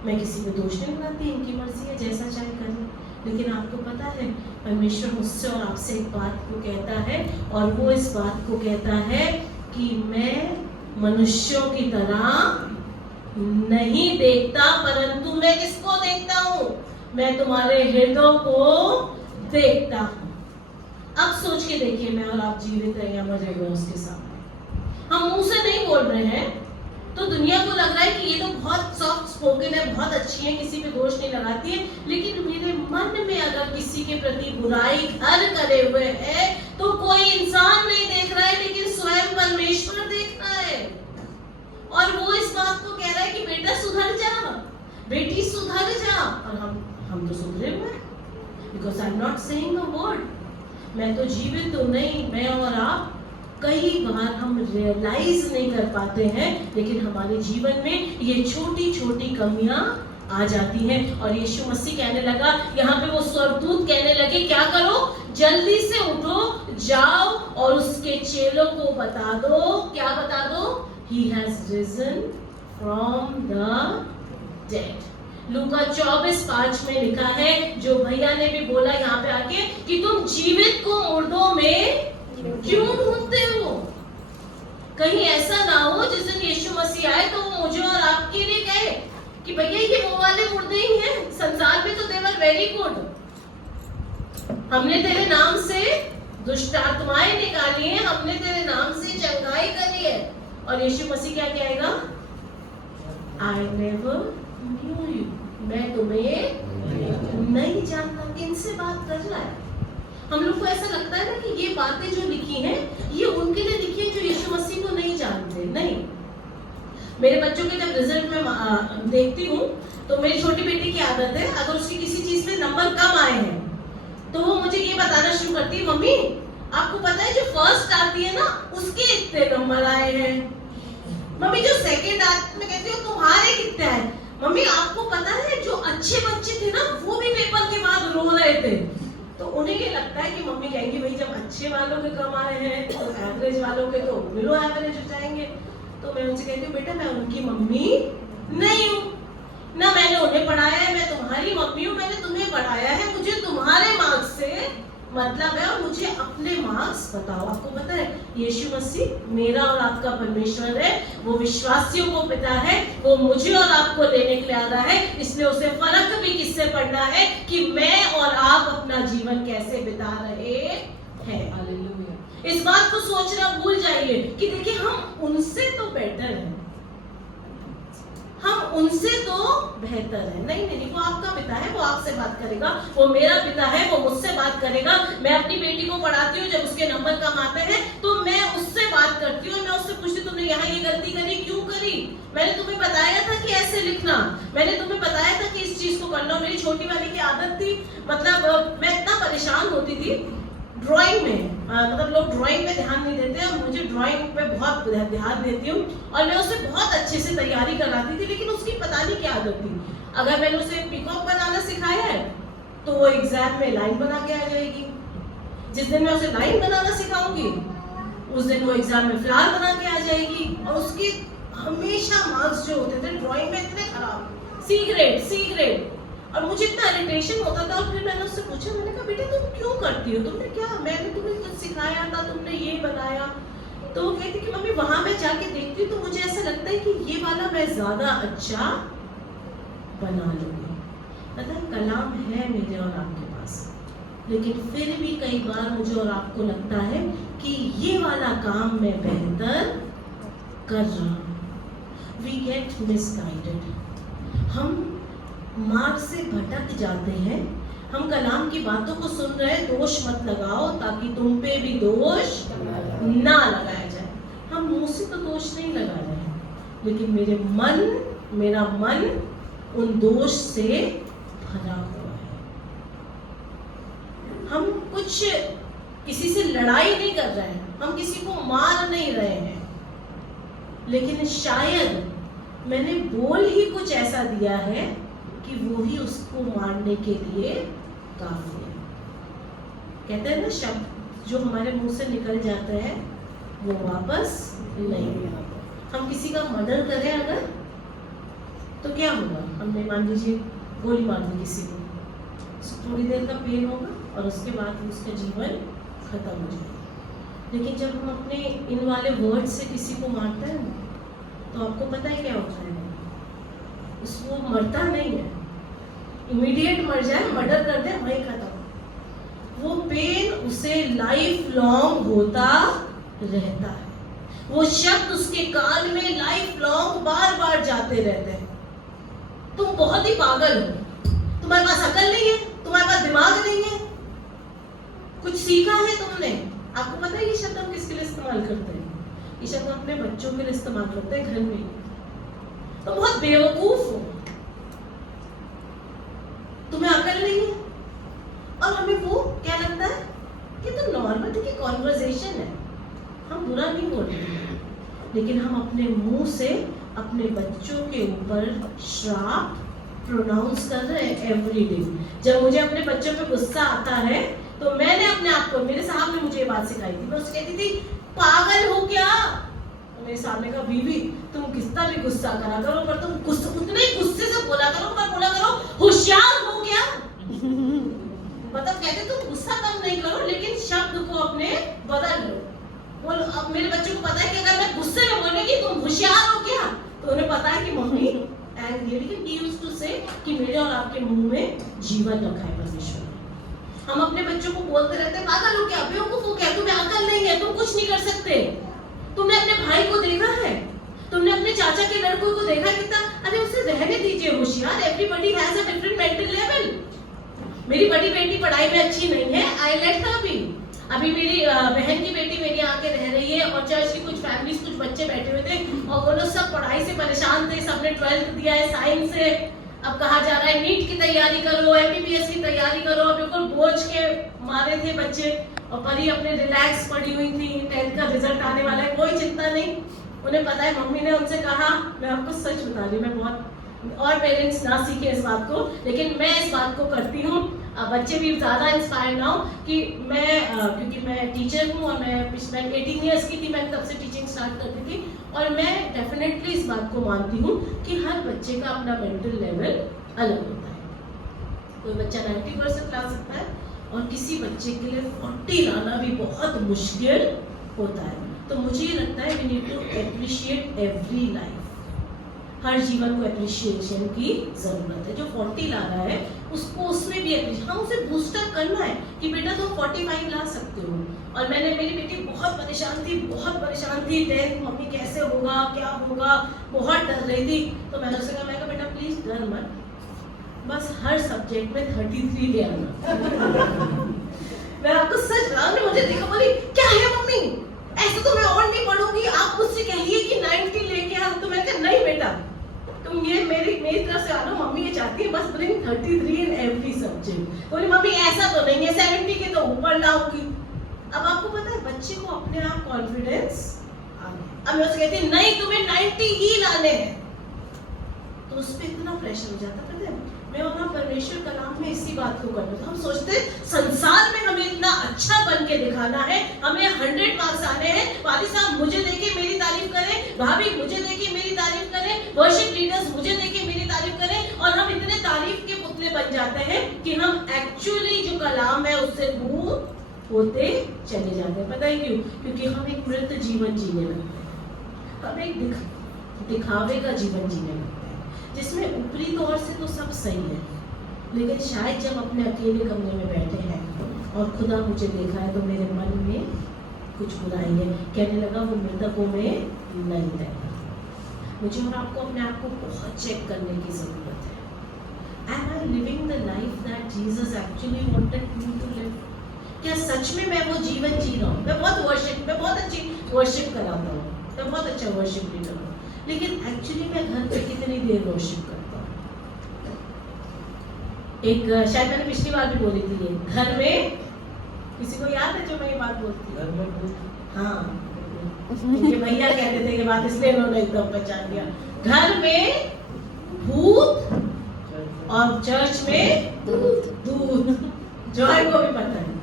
मैं किसी पे दोष नहीं लगाती, इनकी मर्जी है, जैसा चाहे करें। लेकिन आपको पता है परमेश्वर मुझसे और आपसे एक बात को कहता है, और वो इस बात को कहता है कि मैं मनुष्यों की तरह नहीं देखता, परंतु मैं किसको देखता हूँ? मैं तुम्हारे हृदय को देखता हूँ। अब सोच के देखिए, मैं और आप जीवित हैं या मरे हुए उसके सामने। हम मुंह से नहीं बोल रहे हैं, तो दुनिया को लग रहा है कि ये तो बहुत सॉफ्ट स्पोकन है, बहुत अच्छी है, किसी पे दोष नहीं लगाती है। लेकिन मेरे मन में अगर किसी के प्रति बुराई घर करे हुए है, तो कोई इंसान नहीं देख रहा है, लेकिन स्वयं परमेश्वर देख रहा है। और वो इस बात को कह रहा है कि बेटा सुधर जा, बेटी सुधर जा। और हम तो सुधरे हुए हैं, because I am not saying a word. मैं तो जीवित तो नहीं, मैं और आप कई बार हम रियलाइज नहीं कर पाते हैं, लेकिन हमारे जीवन में ये छोटी छोटी कमियां आ जाती हैं। और यीशु मसीह कहने लगा, यहाँ पे वो स्वर्गदूत कहने लगे क्या करो, जल्दी से उठो, जाओ और उसके चेलों को बता दो। क्या बता दो? He has risen from the dead। लूका 24:5 में लिखा है, जो भैया ने भी बोला यहाँ पे आके, कि तुम जीवित को मुर्दों में क्यों ढूंढते हो? कहीं ऐसा ना हो जिस दिन यीशु मसीह आए तो वो मुझे और आपके लिए कहे कि भैया ये वो वाले मुर्दे ही हैं, संसार में तो दे वर वेरी गुड, हमने तेरे नाम से दुष्ट आत्माएं निकाली है, हमने तेरे नाम से चंगाई करी है। और यीशु मसीह क्या कहेगा? आई नेवर न्यू यू, मैं तुम्हें नहीं जानता। किनसे बात कर रहा है? हम लोग को ऐसा लगता है ना कि ये बातें जो लिखी हैं ये उनके लिए लिखी है जो यीशु मसीह को नहीं जानते। नहीं, मेरे बच्चों के जब रिजल्ट में देखती हूँ तो मेरी छोटी बेटी की आदत है, अगर उसकी किसी चीज में नंबर कम आए हैं तो वो मुझे ये बताना शुरू करती है, मम्मी आपको पता है जो फर्स्ट आती है ना उसके इतने नंबर आए हैं। मम्मी जो सेकंड आती, मैं कहती हूँ तुम्हारे कितने आए? मम्मी आपको पता है जो अच्छे बच्चे थे ना वो भी पेपर के बाद रो रहे थे। तो उन्हें ये लगता है कि मम्मी कहेंगी भाई जब अच्छे वालों के कम आ रहे हैं तो एवरेज वालों के तो बिलो एवरेज हो जाएंगे। तो मैं उनसे कहती हूँ बेटा मैं उनकी मम्मी नहीं हूँ, ना मैंने उन्हें पढ़ाया है, मैं तुम्हारी मम्मी हूँ, मैंने तुम्हें पढ़ाया है, मुझे तुम्हारे मार्क्स से मतलब है और मुझे अपने मार्क्स बताओ। आपको पता है यीशु मसीह मेरा और आपका परमेश्वर है, वो विश्वासियों को पिता है, वो मुझे और आपको लेने के लिए आ रहा है, इसलिए उसे फर्क भी किससे पड़ना है कि मैं और आप अपना जीवन कैसे बिता रहे हैं। हालेलुया। इस बात को सोचना भूल जाइए कि देखिए हम उनसे तो बेटर हैं, हम उनसे तो बेहतर है। नहीं नहीं, वो आपका पिता है, वो आपसे बात करेगा, वो मेरा पिता है, वो मुझसे बात करेगा। मैं अपनी बेटी को पढ़ाती हूँ, जब उसके नंबर कम आते हैं तो मैं उससे बात करती हूँ, मैं उससे पूछती हूँ तुमने यहाँ ये गलती करी, क्यों करी? मैंने तुम्हें बताया था कि ऐसे लिखना, मैंने तुम्हें बताया था कि इस चीज को करना। मेरी छोटी वाली की आदत थी, मतलब मैं इतना परेशान होती थी ड्राइंग में, मतलब लोग ड्राइंग पे ध्यान नहीं देते हैं, मुझे ड्राइंग पे बहुत ध्यान देती हूँ और मैं उसे बहुत अच्छे से तैयारी कराती थी। लेकिन उसकी पता नहीं क्या आदत थी, अगर मैंने उसे पीकॉक बनाना सिखाया है तो वो एग्जाम में लाइन बना के आ जाएगी। जिस दिन मैं उसे लाइन बनाना सिखाऊंगी उस दिन वो एग्जाम में फ्लावर बना के आ जाएगी। और उसके हमेशा मार्क्स जो होते थे ड्राइंग में इतने खराब, सी ग्रेड। और मुझे इतना इरिटेशन होता था। और फिर मैंने उससे पूछा, मैंने कहा बेटा तुम क्यों करती हो, तुमने क्या, मैंने तुम्हें कुछ सिखाया था, तुमने ये बनाया? तो वो कहती कि मम्मी वहां मैं जाके देखती हूँ तो मुझे ऐसा लगता है कि ये वाला मैं ज्यादा अच्छा बना लूंगी। मतलब कलाम है मेरे और आपके पास, लेकिन फिर भी कई बार मुझे और आपको लगता है कि ये वाला काम मैं बेहतर कर रहा हूँ। वी गेट मिसगाइडेड, हम मार्ग से भटक जाते हैं। हम कलाम की बातों को सुन रहे हैं, दोष मत लगाओ ताकि तुम पे भी दोष ना लगाया जाए। हम मुंह से तो दोष नहीं लगा रहे हैं, लेकिन मेरा मन उन दोष से भरा हुआ है। हम कुछ किसी से लड़ाई नहीं कर रहे हैं, हम किसी को मार नहीं रहे हैं, लेकिन शायद मैंने बोल ही कुछ ऐसा दिया है कि वो ही उसको मारने के लिए काफी है। कहते हैं ना, शब्द जो हमारे मुंह से निकल जाते हैं वो वापस नहीं आते। हम किसी का मर्डर करें अगर, तो क्या होगा? हमने मान लीजिए गोली मार दी किसी को, थोड़ी देर का पेन होगा और उसके बाद उसका जीवन खत्म हो जाएगा। लेकिन जब हम अपने इन वाले वर्ड से किसी को मारते हैं तो आपको पता है क्या होता है? उसको मरता नहीं है, इमीडिएट मर जाए, मर्डर कर दे, वही खत्म। वो पेन उसे लाइफ लॉन्ग होता रहता है, वो शब्द उसके कान में लाइफ लॉन्ग बार बार जाते रहते हैं। तुम बहुत ही पागल हो, तुम्हारे पास अकल नहीं है, तुम्हारे पास दिमाग नहीं है, कुछ सीखा है तुमने। आपको पता है ये शब्द हम किसके लिए इस्तेमाल करते हैं? ये शब्द हम अपने बच्चों के लिए इस्तेमाल करते हैं घर में। तो बहुत बेवकूफ हो, तुम्हें अकल नहीं है। और हमें वो क्या लगता है कि तो नॉर्मल की कॉन्वर्सेशन है, हम बुरा नहीं बोल रहे, लेकिन हम अपने मुंह से अपने बच्चों के ऊपर श्राप प्रोनाउंस कर रहे हैं एवरी डे। जब मुझे अपने बच्चों पे गुस्सा आता है तो मैंने अपने आप को, मेरे साहब ने मुझे ये बात सिखाई थी, मैं उससे कहती थी पागल हो क्या? तो मेरे साहब ने कहा बीवी तुम कितना भी गुस्सा करा करो पर तुम उतने ही गुस्से से बोला करो, पर बोला करो होशियार हो क्या? मतलब कहते तुम गुस्सा कम नहीं करो लेकिन शब्द को अपने बदल लो। बोलो, अब मेरे बच्चों को पता है कि अगर मैं गुस्से में बोलूंगी तुम होशियार हो क्या, तो उन्हें पता है कि मम्मी एंग्री, लेकिन he used to say कि मेरे और आपके मुंह में जीवन रखा है परमेश्वर ने। हम अपने बच्चों को बोलते रहते हैं पागल हो क्या, बेवकूफ हो क्या, तुम्हें अकल नहीं है, तुम कुछ नहीं कर सकते। तुमने अपने भाई को देखा है, तुमने अपने चाचा के लड़कों को देखा कितना, अरे उसे रहने दीजिए होशियार, everybody has a different mental level. मेरी बड़ी बेटी पढ़ाई में अच्छी नहीं है, आई लेट हर बी। अभी मेरी बहन की बेटी मेरी आके रह रही है और चर्च की कुछ फैमिलीज, कुछ बच्चे बैठे हुए थे और वो लोग सब पढ़ाई से परेशान थे, सबने 12th दिया है साइंस से, अब कहा जा रहा है नीट की तैयारी करो, एमबीबीएस की तैयारी करो, बिल्कुल बोझ के मारे थे बच्चे। और परी अपने रिलैक्स पड़ी हुई थी, 10th का रिजल्ट आने वाला है, कोई चिंता नहीं। उन्हें पता है, मम्मी ने उनसे कहा, मैं आपको सच बता रही हूँ, मैं बहुत, और पेरेंट्स ना सीखे इस बात को, लेकिन मैं इस बात को करती हूँ, बच्चे भी ज़्यादा इंस्पायर ना हो कि मैं क्योंकि मैं टीचर हूँ और मैं 18 ईयर्स की थी, मैंने तब से टीचिंग स्टार्ट करती थी, और मैं डेफिनेटली इस बात को मानती हूँ कि हर बच्चे का अपना मेंटल लेवल अलग होता है। कोई बच्चा 90% ला सकता है और किसी बच्चे के लिए 40 लाना भी बहुत मुश्किल होता है। तो मुझे ये लगता है we need to appreciate every life, हर जीवन को एप्रिशिएशन की जरूरत है। जो 40 ला रहा है उसको उसमें भी हाँ उसे बूस्टअप करना है कि बेटा तुम 45 ला सकते हो। और मैंने, मेरी बेटी बहुत परेशान थी 10th, मम्मी कैसे होगा क्या होगा, बहुत डर रही थी। तो मैंने उससे कहा, मैं डर मत, बस हर सब्जेक्ट में 33 ले आना। मैं आपको सच बता रही हूँ, मुझे देखा बोली क्या है मम्मी, ऐसे तो मैं और नहीं पढ़ूंगी, आप मुझसे कहिए कि 90 लेके आओ। तो मैं कहा नहीं बेटा, तुम ये मेरी तरफ से आ लो, मम्मी ये चाहती है बस ब्रिंग 33 इन एवरी सब्जेक्ट। बोली मम्मी ऐसा तो नहीं है, 70 के तो ऊपर लाऊंगी। अब आपको पता है बच्चे को अपने आप कॉन्फिडेंस आ गया। अब मैं उससे कहती नहीं तुम्हें 90 ही लाने हैं, तो उस पर इतना प्रेशर हो जाता। पता है मैं और हम परमेश्वर कलाम में इसी बात को करते हैं। हम सोचते संसार में हमें इतना अच्छा बन के दिखाना है, हमें 100 मार्क्स आने हैं, वाली साहब मुझे देके मेरी तारीफ करें, भाभी मुझे देके मेरी तारीफ करें, वर्शिप लीडर्स मुझे देके मेरी तारीफ करें, और हम इतने तारीफ के पुतले बन जाते हैं कि हम एक्चुअली जो कलाम है उससे दूर होते चले जाते हैं। पता है क्यों? क्योंकि हम एक मृत जीवन जीने लगते हैं, हम एक दिखावे का जीवन जीने लगते हैं, जिसमें ऊपरी तौर से तो सब सही है, लेकिन शायद जब अपने अकेले कमरे में बैठे हैं और खुदा मुझे देखा है तो मेरे मन में कुछ बुराई है, कहने लगा वो मृतकों में नहीं रहता। मुझे और आपको अपने आप को बहुत चेक करने की जरूरत है। Am I living the life that Jesus actually wanted me to live? क्या सच में मैं वो जीवन जी रहा हूँ? मैं बहुत अच्छी वर्शिप कराता हूँ, मैं बहुत अच्छा वर्शिप लीडर हूँ, लेकिन एक्चुअली मैं घर पे कितनी देर वर्शिप करता हूँ? एक शायद मैंने पिछली बार भी बोली थी, ये घर में किसी को याद है जो मैं ये बात बोलती हूँ? घर में हाँ, उनके भैया कहते थे ये बात, इसलिए उन्होंने एकदम पहचान लिया। घर में भूत और चर्च में दूध। जॉय को भी पता है।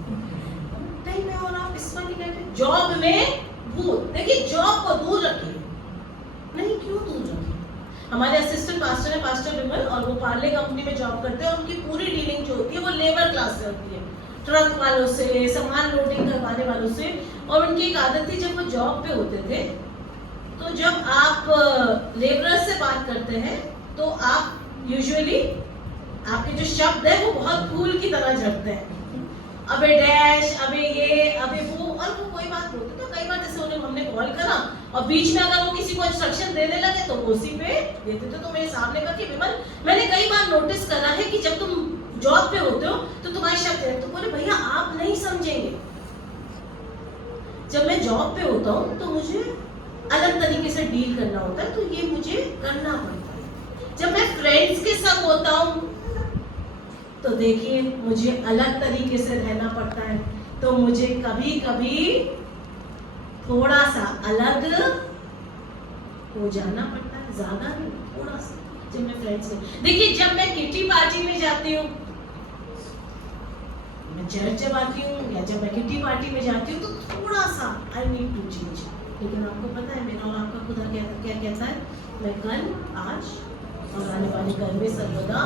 नहीं मैं और आप इस बार नहीं कहते जॉब में भूत। देखिए जॉब को दूर रखिए, नहीं क्यों दूर रखिए? हमारे असिस्टेंट पास्टर है पास्टर विमल, और वो पार्ले कंपनी में जॉब करते हैं, और उनकी पूरी डीलिंग जो होती है वो लेबर क्लास से होती है, ट्रक वालों से, सामान लोडिंग करवाने वालों से। और उनकी एक आदत थी, जब वो जॉब पे होते थे तो जब आप लेबरर्स से बात करते हैं तो आप यूजुअली आपके जो शब्द है वो बहुत फूल की तरह झड़ते हैं, अबे डैश, अबे ये, अबे वो, और वो कोई बात बोलते। तो कई बार जैसे उन्हें हमने कॉल करा और बीच में अगर वो किसी को इंस्ट्रक्शन देने लगे तो उसी पे देते थे। तो मेरे सामने कहा कि विमल मैंने कई बार नोटिस करा है कि जब तुम जॉब पे होते हो तो तुम्हारे शब्द है। तो बोले भैया आप नहीं समझेंगे, जब मैं जॉब पे होता हूँ तो मुझे अलग तरीके से डील करना होता है, तो ये मुझे करना पड़ता है। जब मैं फ्रेंड्स के साथ होता हूँ तो देखिए मुझे अलग तरीके से रहना पड़ता है, तो मुझे कभी कभी थोड़ा सा अलग हो जाना पड़ता है, ज्यादा नहीं थोड़ा सा। जब मैं फ्रेंड्स में, देखिए जब मैं किटी पार्टी में जाती हूँ, मैं चर्च जब आती हूँ या जब मैं किटी पार्टी में जाती हूँ तो थोड़ा सा आई नीड टू चेंज। लेकिन आपको पता है मेरा और आपका खुदा क्या कहता है? मैं कल, आज और आने वाले कल में सर्वदा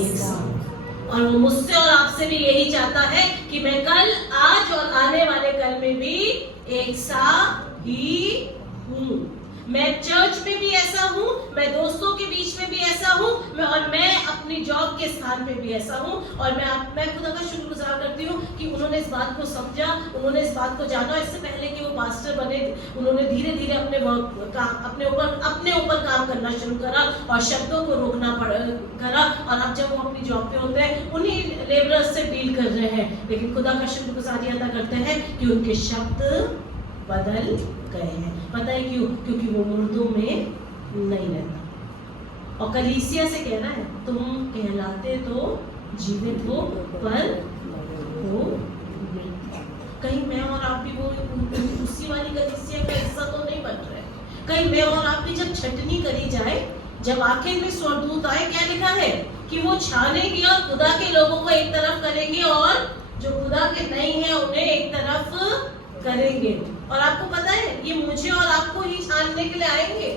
एक साथ। और वो मुझसे और आपसे भी यही चाहता है कि मैं कल, आज और आने वाले कल में भी एक सा ही हूँ। मैं चर्च में भी ऐसा हूँ, मैं दोस्तों के बीच में भी ऐसा हूँ, और मैं अपनी जॉब के स्थान पे भी ऐसा हूँ। और मैं खुदा का शुक्रगुजार करती हूँ कि उन्होंने इस बात को समझा, उन्होंने इस बात को जाना। इससे पहले कि वो पास्टर बने उन्होंने धीरे धीरे अपने ऊपर काम करना शुरू करा और शब्दों को रोकना करा। और अब जब वो अपनी जॉब पे होते हैं उन्हीं लेबरर्स से डील कर रहे हैं, लेकिन खुदा का शुक्रगुजारी अदा करते हैं कि उनके शब्द बदल गए हैं। पता है क्यों? क्योंकि वो मुर्दों में नहीं रहता। और कलीसिया से कह रहा है तुम कहलाते तो जीवित हो पर हो मृत। कहीं मैं और आप भी वो उसी वाली कलीसिया का हिस्सा तो नहीं बन रहे? कहीं मैं और आप भी जब छटनी करी जाए, जब आखिर में स्वर्गदूत आए, क्या लिखा है कि वो छानेगी और खुदा के लोगों को एक तरफ करेंगे और जो खुदा के नहीं है उन्हें एक तरफ करेंगे। और आपको पता है ये मुझे और आपको ही छानने के लिए आएंगे।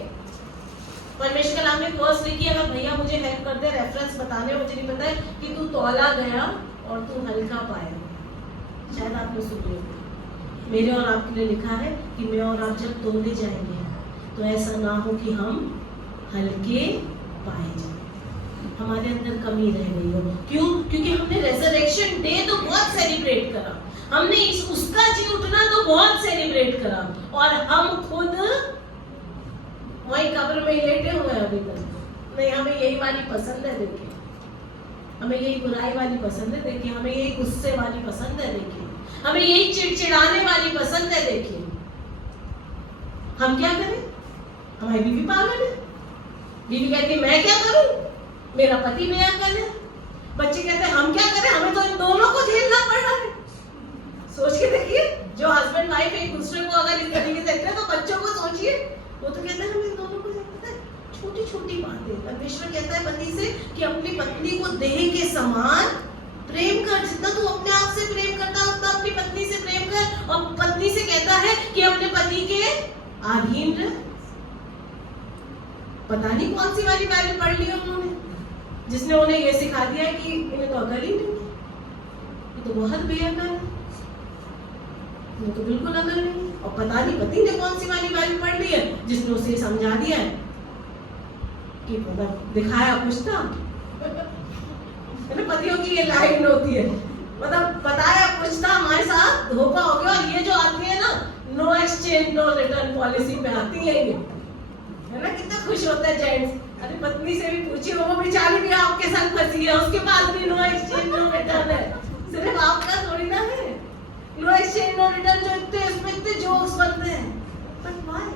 परमेश्वर कलाम में वर्स लिखी, अगर भैया मुझे हेल्प कर दे रेफरेंस बताने, मुझे नहीं पता है कि तू तौला गया और तू हल्का पाया। शायद आपने सुनी, मेरे और आपके लिए लिखा है कि मैं और आप जब तोले जाएंगे तो ऐसा ना हो कि हम हल्के पाए जाए, हमारे अंदर कमी रह गई हो। क्यों? क्योंकि हमने रेजरेक्शन डे तो बहुत सेलिब्रेट करा, हमने उसका जी उठना तो बहुत सेलिब्रेट करा, और हम खुद वही कब्र में लेटे हुए अभी तक। नहीं हमें यही वाली पसंद है, देखिए हमें यही बुराई वाली पसंद है, देखिए हमें यही गुस्से वाली पसंद है, देखिए हमें यही चिड़चिड़ाने वाली पसंद है। देखिए हम क्या करें, हमारी बीवी पागल है, बीवी कहती है मैं क्या करूं, मेरा पति बेअक्ल है, बच्चे कहते हैं हम क्या करें, हमें तो इन दोनों को झेलना पड़ रहा है। सोच के देखिए, जो हस्बैंड वाइफ एक दूसरे को अगर इस तरीके से देखते हैं तो बच्चों को सोचिए, वो तो कहते हैं हम इन दोनों को झेलते हैं। छोटी छोटी बातें परमेश्वर कहता है पति से कि अपनी पत्नी को देह के समान प्रेम कर, जितना तू अपने आप से प्रेम करता है उतना अपनी पत्नी से प्रेम कर। और पत्नी से कहता है कि अपने पति के अधीन रह। पता नहीं कौन सी वाली बाइबल पढ़ ली उन्होंने, जिसने उन्हें ये सिखा दिया कि इन्हें तो अकल ही नहीं, ये तो बहुत बेअकल है, ये तो बिल्कुल अकल नहीं। और पता नहीं पति ने कौन सी वाली बाइबल पढ़ ली है जिसने उसे समझा दिया है कि मतलब दिखाया कुछ था। पतियों की ये लाइन होती है, मतलब बताया कुछ था, हमारे साथ धोखा हो गया। और ये जो आती है ना no exchange no return policy पे आती है ये, है ना, कितना खुश होता है जेंट्स। अरे पत्नी से भी पूछिए, वो बेचारी भी आपके साथ फंसी है, उसके पास भी नो एक्सचेंज नो रिटर्न है, सिर्फ आपका थोड़ी ना है। नो एक्सचेंज नो रिटर्न जो इतने इसमें इतने जोक्स बनते हैं, but why,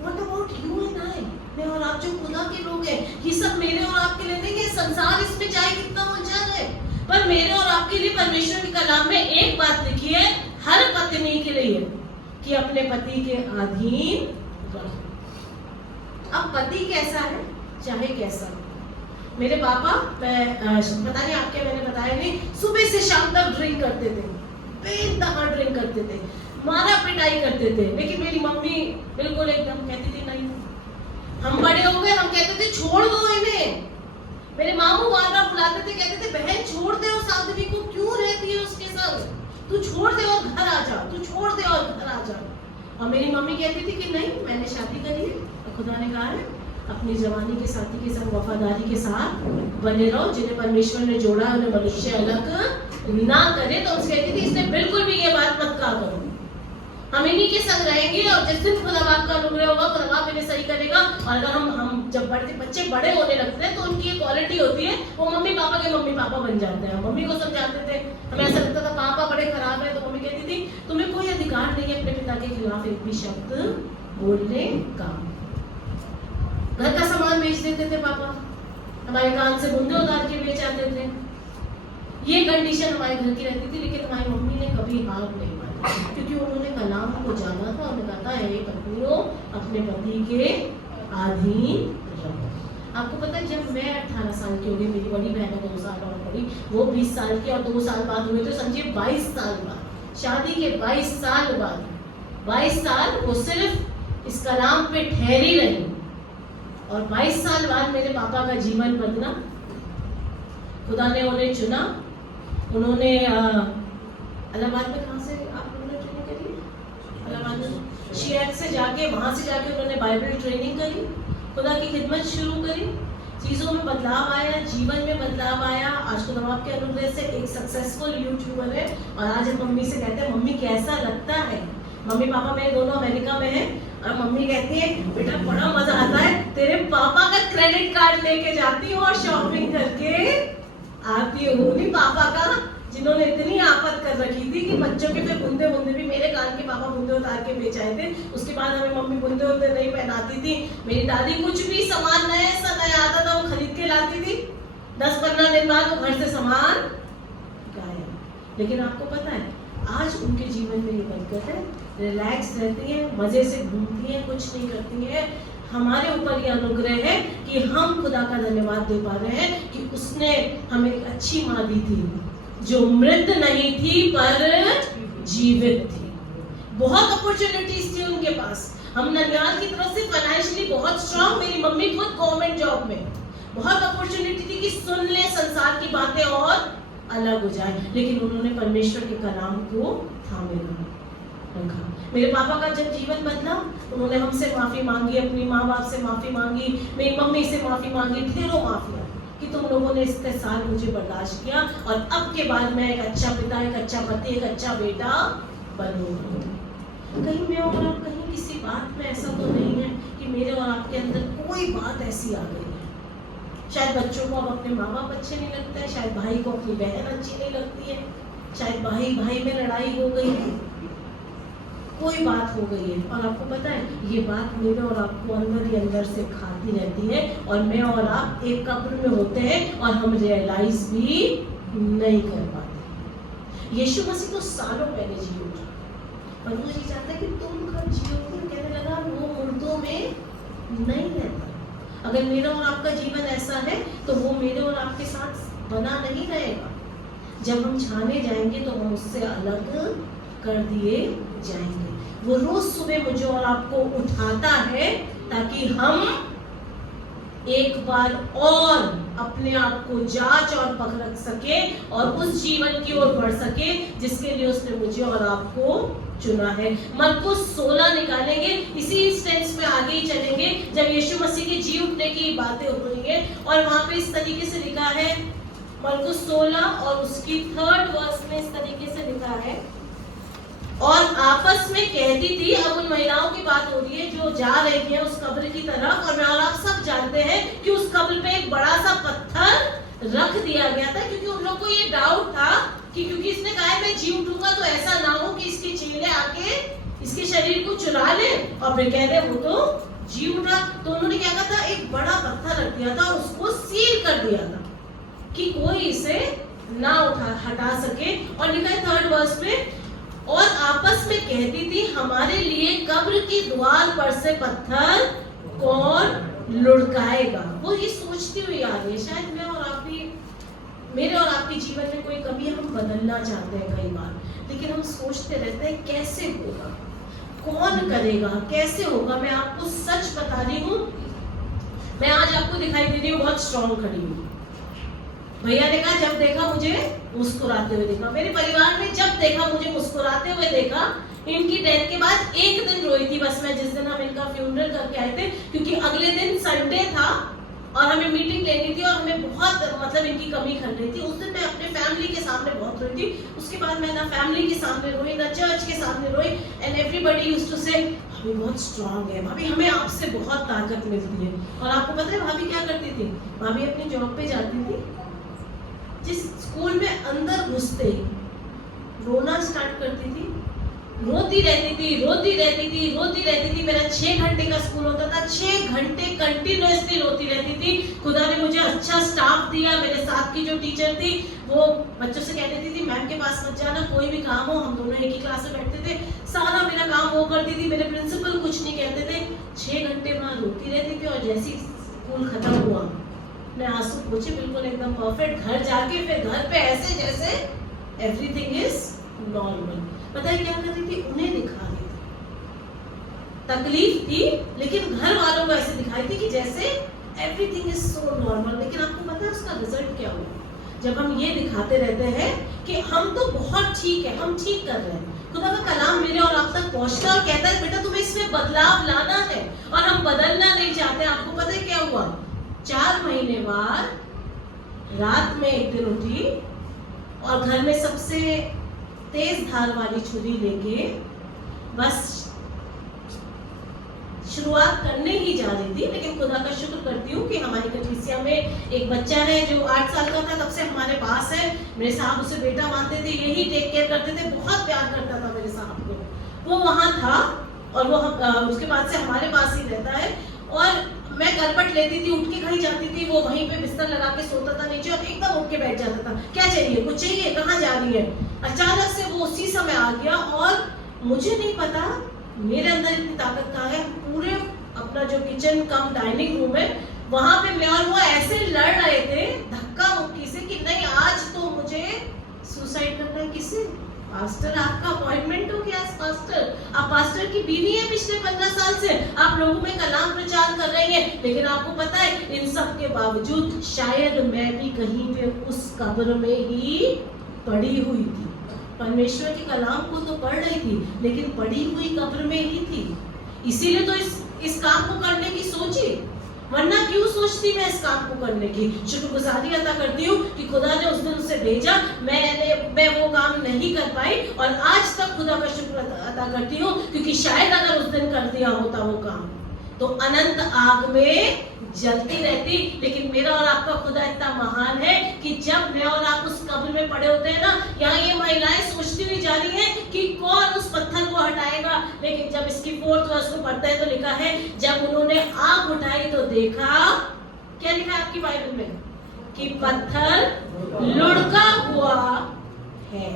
what about you and आई, मैं और आप जो खुदा के लोग हैं, ये सब मेरे और आपके लिए नहीं है। संसार इसमें चाहे कितना उलझा जाए, पर मेरे और आपके लिए परमेश्वर के कलाम में एक बात लिखी है हर पत्नी के लिए कि अपने पति के अधीन रहो। अब पति कैसा है चाहे कैसा हो। मेरे पापा, मैं पता नहीं आपके, मैंने बताया नहीं, सुबह से शाम तक ड्रिंक करते थे, बेतहा ड्रिंक करते थे, मारा पिटाई करते थे। लेकिन मेरी मम्मी बिल्कुल एकदम कहती थी नहीं, हम बड़े हो गए, हम कहते थे छोड़ दो इन्हें। मेरे मामू बार बार बुलाते थे, कहते थे बहन छोड़ दे उस आदमी को, क्यों रहती है उसके संग, तू छोड़ दे और घर आ जा, तू छोड़ दे और घर आ जा। और मेरी मम्मी कहती थी कि नहीं, मैंने शादी करी है और खुदा ने कहा है अपनी जवानी के साथी के संग वफादारी के साथ बने रहो, जिन्हें परमेश्वर ने जोड़ा है उन्हें मनुष्य अलग ना करे। तो उससे कहती थी इसने बिल्कुल भी ये बात मत कहा करो, हम इन्हीं के संग रहेंगे और जिस दिन खुदा बाप का अनुग्रह होगा खुदा बाप इन्हें सही करेगा। और अगर हम जब बच्चे बड़े होने लगते हैं तो उनकी एक क्वालिटी होती है, वो मम्मी पापा के मम्मी पापा बन जाते हैं। मम्मी को समझाते थे, हमें ऐसा लगता था पापा बड़े खराब है, तो मम्मी कहती थी तुम्हें कोई अधिकार नहीं है अपने पिता के खिलाफ एक भी शब्द बोलने का। घर का सामान बेच देते थे पापा, हमारे कान से बुंदे उतार के बेच आते थे। ये कंडीशन हमारे घर की रहती थी, लेकिन हमारी मम्मी ने कभी हार नहीं मानी, क्योंकि उन्होंने कलाम को जाना था। उन्होंने कहा था हे पत्नियों अपने पति के अधीन रहो। आपको पता है जब मैं 18 साल की हो गई, मेरी बड़ी बहन 2 साल और बड़ी, वो 20 साल की और 2 साल बाद हुए, तो समझिए 22 साल बाद, शादी के 22 साल बाद, 22 साल वो सिर्फ इस कलाम पे ठहरी रही। और 22 साल बाद मेरे पापा का जीवन बदला, खुदा ने उन्हें चुना। उन्होंने इलाहाबाद में, कहाँ से आप लोगों ने ट्रेनिंग करी? इलाहाबाद में शियाट से जाके, वहाँ से जाके उन्होंने बाइबल ट्रेनिंग करी, खुदा की खिदमत शुरू करी, चीज़ों में बदलाव आया, जीवन में बदलाव आया। आज खुदा बाप के अनुग्रह से एक सक्सेसफुल यूट्यूबर है। और आज हम मम्मी से कहते हैं मम्मी कैसा लगता है, मम्मी पापा मेरे दोनों अमेरिका में हैं, और मम्मी कहती है बेटा बड़ा मजा आता है, तेरे पापा का क्रेडिट कार्ड लेके जाती हूँ और शॉपिंग करके आती हूँ। नहीं पापा का, जिन्होंने इतनी आफत कर रखी थी कि बच्चों के फिर बुंदे बुंदे भी, मेरे कान के पापा बुंदे उतार के बेच आए थे। उसके बाद हमें मम्मी बुंदे बुंदे नहीं पहनाती थी। मेरी दादी कुछ भी सामान नए सा नया आता था वो खरीद के लाती थी, 10-15 दिन बाद वो घर से सामान गायब। लेकिन आपको पता है आज उनके जीवन में ये बरकत है, रिलैक्स रहती हैं, मजे से घूमती हैं, कुछ नहीं करती हैं। हमारे ऊपर यह अनुग्रह है कि हम खुदा का धन्यवाद दे पा रहे हैं कि उसने हमें एक अच्छी माँ दी थी जो मृत नहीं थी पर जीवित थी। बहुत अपॉर्चुनिटीज थी उनके पास। हम ननियाल की तरफ से फाइनेंशियली बहुत स्ट्रांग, मेरी मम्मी खुद गवर्नमेंट जॉब में, बहुत अपॉर्चुनिटी थी कि सुन ले संसार की बातें और अलग हो जाए, लेकिन उन्होंने परमेश्वर के कलाम को थामे रखा। मेरे पापा का जब जीवन बदला, उन्होंने हमसे माफी मांगी, अपनी माँ बाप से माफी मांगी, मेरी मम्मी से माफी मांगी, ढेरों माफिया कि तुम लोगों ने इतने साल मुझे बर्दाश्त किया और अब के बाद मैं एक अच्छा पिता, एक अच्छा पति, एक अच्छा बेटा बनूंगा। कहीं मैं और आप कहीं किसी बात में ऐसा तो नहीं है कि मेरे और आपके अंदर कोई बात ऐसी आ गई है, शायद बच्चों को अब अपने माँ बाप अच्छे नहीं लगते हैं, शायद भाई को अपनी बहन अच्छी नहीं लगती है, शायद भाई भाई में लड़ाई हो गई है, कोई बात हो गई है, और आपको पता है ये बात मेरे और आपको अंदर ही अंदर से खाती रहती है, और मैं और आप एक कब्र में होते हैं और हम रियलाइज भी नहीं कर पाते। यीशु मसीह तो सालों पहले जी उठा, पर वो ये चाहता है कि तुम कब जियोगे। कहने लगा वो मुर्दों में नहीं रहता। अगर मेरा और आपका जीवन ऐसा है तो वो मेरे और आपके साथ बना नहीं रहेगा। जब हम छाने जाएंगे तो हम उससे अलग कर दिए जाएंगे। वो रोज सुबह मुझे और आपको उठाता है ताकि हम एक बार और अपने आप को जांच और परख सके और उस जीवन की ओर बढ़ सके जिसके लिए उसने मुझे और आपको चुना है। मरकुस 16 निकालेंगे, इसी इंस्टेंस में आगे ही चलेंगे जब यीशु मसीह के जी उठने की बातें होंगी, और वहां पे इस तरीके से लिखा है मरकुस 16 और उसकी 3rd वर्स में इस तरीके से लिखा है, और आपस में कहती थी, अब उन महिलाओं की बात हो रही है जो जा रही है उस कब्र की तरफ, और मैं और आप सब जानते हैं कि उस कब्र पे एक बड़ा सा पत्थर रख दिया गया था, क्योंकि उन लोग को ये डाउट था कि क्योंकि इसने कहा है मैं जी उठूंगा तो ऐसा ना हो कि इसके चेले आके इसके शरीर को चुरा ले और फिर कह दे वो तो जी उठा। तो उन्होंने क्या कहा था, एक बड़ा पत्थर रख दिया था और उसको सील कर दिया था कि कोई इसे ना हटा सके। और लिखा है 3rd वर्स में, और आपस में कहती थी हमारे लिए कब्र की द्वार पर से पत्थर कौन लुढ़काएगा। वो ये सोचती हुई आ रही है। शायद मैं और आप भी, मेरे और आपके जीवन में कोई कभी हम बदलना चाहते हैं कई बार, लेकिन हम सोचते रहते हैं कैसे होगा, कौन करेगा, कैसे होगा। मैं आपको सच बता रही हूँ, मैं आज आपको दिखाई दे रही हूँ बहुत स्ट्रॉन्ग खड़ी हुई। भैया ने कहा जब देखा मुझे मुस्कुराते हुए देखा, मेरे परिवार ने जब देखा मुझे मुस्कुराते हुए देखा। इनकी डेथ के बाद एक दिन रोई थी बस मैं, जिस दिन हम इनका फ्यूनरल करके आए थे, क्योंकि अगले दिन संडे था और हमें मीटिंग लेनी थी और हमें बहुत मतलब इनकी कमी खल रही थी। उस दिन मैं अपने फैमिली के सामने बहुत रोई थी। उसके बाद मैं ना फैमिली के सामने रोई ना चर्च के सामने रोई, एंड एवरीबडी यूज्ड टू से भाभी बहुत स्ट्रांग है, भाभी हमें आपसे बहुत ताकत मिलती है। और आपको पता है भाभी क्या करती थी, भाभी अपनी जॉब पे जाती थी, जिस स्कूल में अंदर घुसते ही रोना स्टार्ट करती थी, रोती रहती थी, रोती रहती थी, रोती रहती थी। मेरा 6 घंटे का स्कूल होता था, 6 घंटे कंटिन्यूअसली रोती रहती थी। खुदा ने मुझे अच्छा स्टाफ दिया। मेरे साथ की जो टीचर थी वो बच्चों से कह देती थी मैम के पास मत जाना, कोई भी काम हो, हम दोनों एक ही क्लास में बैठते थे, सारा मेरा काम वो करती थी। मेरे प्रिंसिपल कुछ नहीं कहते थे। 6 घंटे वहाँ रोती रहती थी, और जैसे ही स्कूल खत्म हुआ मैं आंसू पोंछे बिल्कुल एकदम परफेक्ट घर जाके फिर घर पे ऐसे जैसे एवरीथिंग इज नॉर्मल। पता है क्या करती थी, उन्हें दिखा रही थी, तकलीफ थी लेकिन घर वालों को ऐसे दिखाई थी कि जैसे एवरीथिंग इज सो नॉर्मल। लेकिन आपको पता है उसका रिजल्ट क्या हुआ? जब हम ये दिखाते रहते हैं कि हम तो बहुत ठीक है, हम ठीक कर रहे हैं, खुदा का कलाम मेरे और आप तक पहुंचता है और कहता है बेटा तुम्हें इसमें बदलाव लाना है, और हम बदलना नहीं चाहते। आपको पता है क्या हुआ? 4 महीने बाद रात में एक दिन उठी और घर में सबसे तेज धार वाली छुरी लेके बस शुरुआत करने ही जा रही थी। लेकिन खुदा का शुक्र करती हूँ कि हमारी कलीसिया में एक बच्चा है जो 8 साल का था, तब से हमारे पास है। मेरे साहब उसे बेटा मानते थे, यही टेक केयर करते थे, बहुत प्यार करता था मेरे साहब को। वो वहाँ था और वो उसके बाद से हमारे पास ही रहता है। और मैं करपट लेती थी, उठ के कहीं जाती थी, वो वहीं पे बिस्तर लगा के सोता था नीचे और एकदम उठ के बैठ जाता था, क्या चाहिए, कुछ चाहिए, कहाँ जा रही है। अचानक से वो उसी समय आ गया और मुझे नहीं पता मेरे अंदर इतनी ताकत कहाँ है। पूरे अपना जो किचन कम डाइनिंग रूम है वहां पे मैं और वो ऐसे लड़ रहे थे धक्का मुक्की से कि नहीं आज तो मुझे सुसाइड करना है। किससे? पास्टर, आपका अपॉइंटमेंट हो गया पास्टर, आप पास्टर की बीवी है, पिछले 15 साल से आप लोगों में कलाम प्रचार कर रही हैं। लेकिन आपको पता है इन सब के बावजूद शायद मैं भी कहीं पे उस कब्र में ही पड़ी हुई थी। परमेश्वर के कलाम को तो पढ़ रही थी लेकिन पड़ी हुई कब्र में ही थी। इसीलिए तो इस काम को करने की सोची, वरना क्यों सोचती मैं इस काम को करने की। शुक्रगुजारी अदा करती हूँ कि खुदा ने उस दिन उसे भेजा, मैं वो काम नहीं कर पाई और आज तक खुदा का शुक्र अदा करती हूँ, क्योंकि शायद अगर उस दिन कर दिया होता वो काम तो अनंत आग में जलती रहती, लेकिन मेरा और आपका खुदा इतना महान है कि जब मैं और आप उस कब्र में पड़े होते हैं ना, यहाँ ये महिलाएं सोचती हुई जा रही है कि कौन उस पत्थर को हटाएगा, लेकिन जब इसकी 4th वर्ष को पढ़ते हैं तो लिखा है जब उन्होंने आंख उठाई तो देखा, क्या लिखा है आपकी बाइबल में, कि पत्थर लुढ़का हुआ है।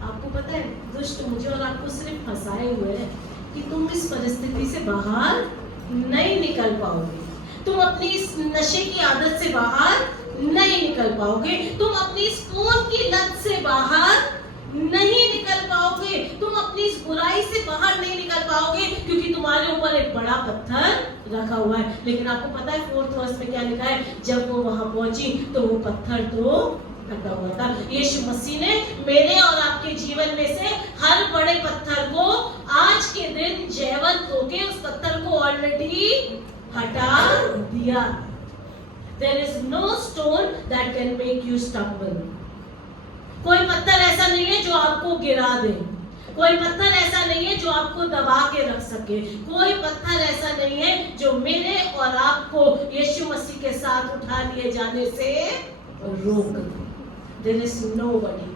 आपको पता है दुष्ट मुझे और आपको सिर्फ फंसाए हुए है कि तुम इस परिस्थिति से बाहर नहीं निकल पाओगे, तुम अपनी इस नशे की आदत से बाहर नहीं निकल पाओगे, तुम अपनी इस फोन की लत से बाहर नहीं निकल पाओगे, तुम अपनी इस बुराई से बाहर नहीं निकल पाओगे, क्योंकि तुम्हारे ऊपर एक बड़ा पत्थर रखा हुआ है। लेकिन आपको पता है 4th वर्ष में क्या लिखा है, जब वो वहां पहुंची तो वो पत्थर तो हटा हुआ था। यीशु मसीह ने मेरे और आपके जीवन में से हर बड़े पत्थर को आज के दिन जयवंत होके उस पत्थर को ऑलरेडी हटा दिया। There is no stone that can make you stumble. कोई पत्थर ऐसा नहीं है जो आपको गिरा दे, कोई पत्थर ऐसा नहीं है जो आपको दबा के रख सके, कोई पत्थर ऐसा नहीं है जो मेरे और आपको यीशु मसीह के साथ उठा लिए जाने से रोक दे। There is nobody,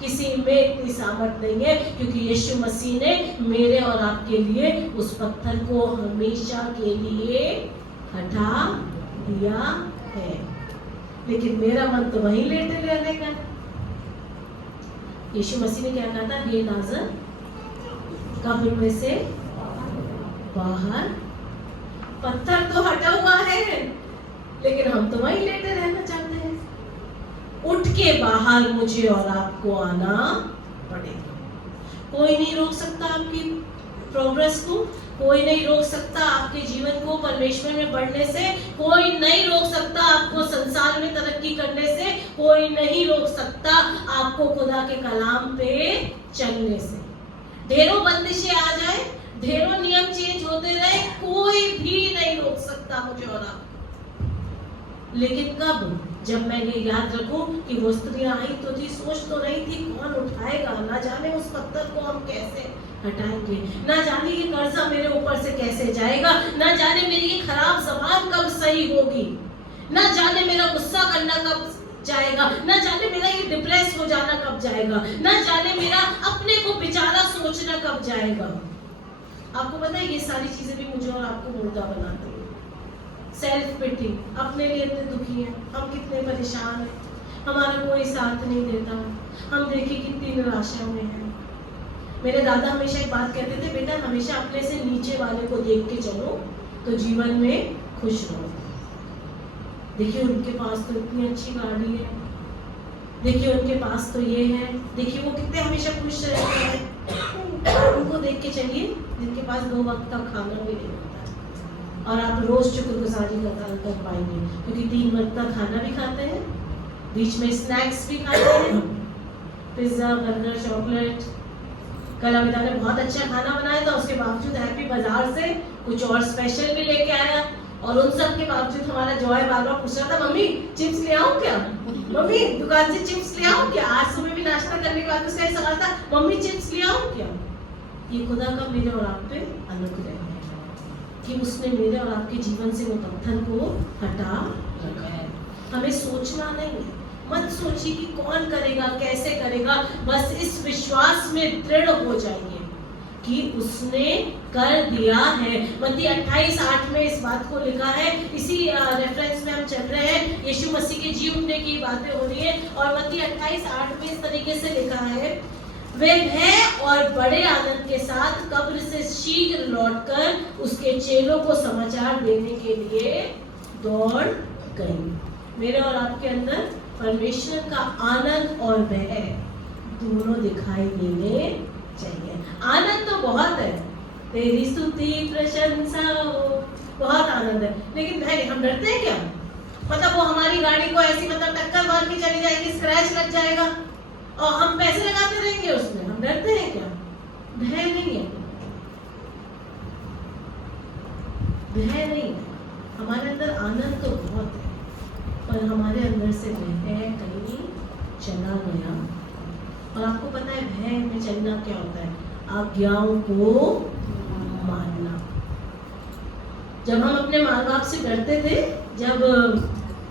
किसी में इतनी सामर्थ्य नहीं है, क्योंकि यीशु मसीह ने मेरे और आपके लिए उस पत्थर को हमेशा के लिए हटा दिया है। लेकिन मेरा मन तो वहीं लेटे रहने का। यीशु मसीह ने क्या कहा था, हे लाजर कब्र में से बाहर, पत्थर तो हटा हुआ है लेकिन हम तो वहीं लेटे रहना चाहते हैं। उठ के बाहर मुझे और आपको आना पड़ेगा। कोई नहीं रोक सकता आपकी प्रोग्रेस को, कोई नहीं रोक सकता आपके जीवन को परमेश्वर में बढ़ने से, कोई नहीं रोक सकता आपको संसार में तरक्की करने से, कोई नहीं रोक सकता आपको खुदा के कलाम पे चलने से। ढेरों बंदिशें आ जाए, ढेरों नियम चेंज होते रहे, कोई भी नहीं रोक सकता मुझे और आपको। लेकिन कब, जब मैं ये याद रखूं कि वो स्त्रियां आई तो थी, सोच तो रही थी कौन उठाएगा, ना जाने उस पत्थर को हम कैसे हटाएंगे, ना जाने ये कर्जा मेरे ऊपर से कैसे जाएगा, ना जाने मेरी ये खराब जबान कब सही होगी, ना जाने मेरा गुस्सा करना कब जाएगा, ना जाने मेरा ये डिप्रेस हो जाना कब जाएगा, ना जाने मेरा अपने को बेचारा सोचना कब जाएगा। आपको पता है ये सारी चीजें भी मुझे और आपको मुर्दा बनाती है। सेल्फ पिटी, अपने लिए इतने दुखी हैं, हम कितने परेशान हैं, हमारा कोई साथ नहीं देता, हम देखिए कितनी निराशा में हैं। मेरे दादा हमेशा एक बात कहते थे, बेटा हमेशा अपने से नीचे वाले को देख के चलो तो जीवन में खुश रहो। देखिए उनके पास तो इतनी अच्छी गाड़ी है, देखिए उनके पास तो ये है, देखिए वो कितने हमेशा खुश रहते हैं। उनको देख के चलिए जिनके पास 2 वक्त का खाना भी नहीं होता है, और आप रोज शुक्रगुजारी कर पाएंगे, क्योंकि 3 वक्त का खाना भी खाते हैं, बीच में स्नैक्स भी खाते हैं, पिज्जा, बर्गर, चॉकलेट। कल अमिता ने बहुत अच्छा खाना बनाया था, उसके बावजूद हैप्पी बाजार से कुछ और स्पेशल भी लेके आया, और उन सब के बावजूद हमारा जॉय बार बार पूछ रहा था, मम्मी चिप्स ले आऊं क्या, मम्मी दुकान से चिप्स ले आऊं क्या। आज सुबह भी नाश्ता करने के बाद उसका ये सवाल था, मम्मी चिप्स ले आऊं क्या। ये खुदा का मेरे और आप पे अनुग्रह है कि उसने मेरे और आपके जीवन से वो पत्थर को हटा रखा है। हमें सोचना नहीं है, मत सोचिए कि कौन करेगा, कैसे करेगा, बस इस विश्वास में दृढ़ हो जाइए कि उसने कर दिया है। मत्ती 28:8 में इस बात को लिखा है, इसी रेफरेंस में हम चल रहे हैं, यीशु मसीह के जी उठने की बातें हो रही है, और मत्ती 28:8 में इस तरीके से लिखा है, वे भय और बड़े आनंद के साथ कब्र से शीघ्र लौटकर उसके चेलों को समाचार देने के लिए दौड़ गए। मेरे और आपके अंदर परमेश्वर का आनंद और भय दोनों दिखाई देने चाहिए। आनंद तो बहुत है, तेरी स्तुति प्रशंसा हो, बहुत आनंद है, लेकिन भय, हम डरते हैं क्या, मतलब वो हमारी गाड़ी को ऐसी मतलब टक्कर मार के चली जाएगी, स्क्रैच लग जाएगा और हम पैसे लगाते रहेंगे उसमें, हम डरते हैं क्या। भय नहीं है, भय नहीं है, हमारे अंदर आनंद तो बहुत है, पर हमारे अंदर से भय कहीं चला गया। और आपको पता है भय में चलना क्या होता है, आज्ञाओं को मानना। जब हम अपने माँ बाप से डरते थे, जब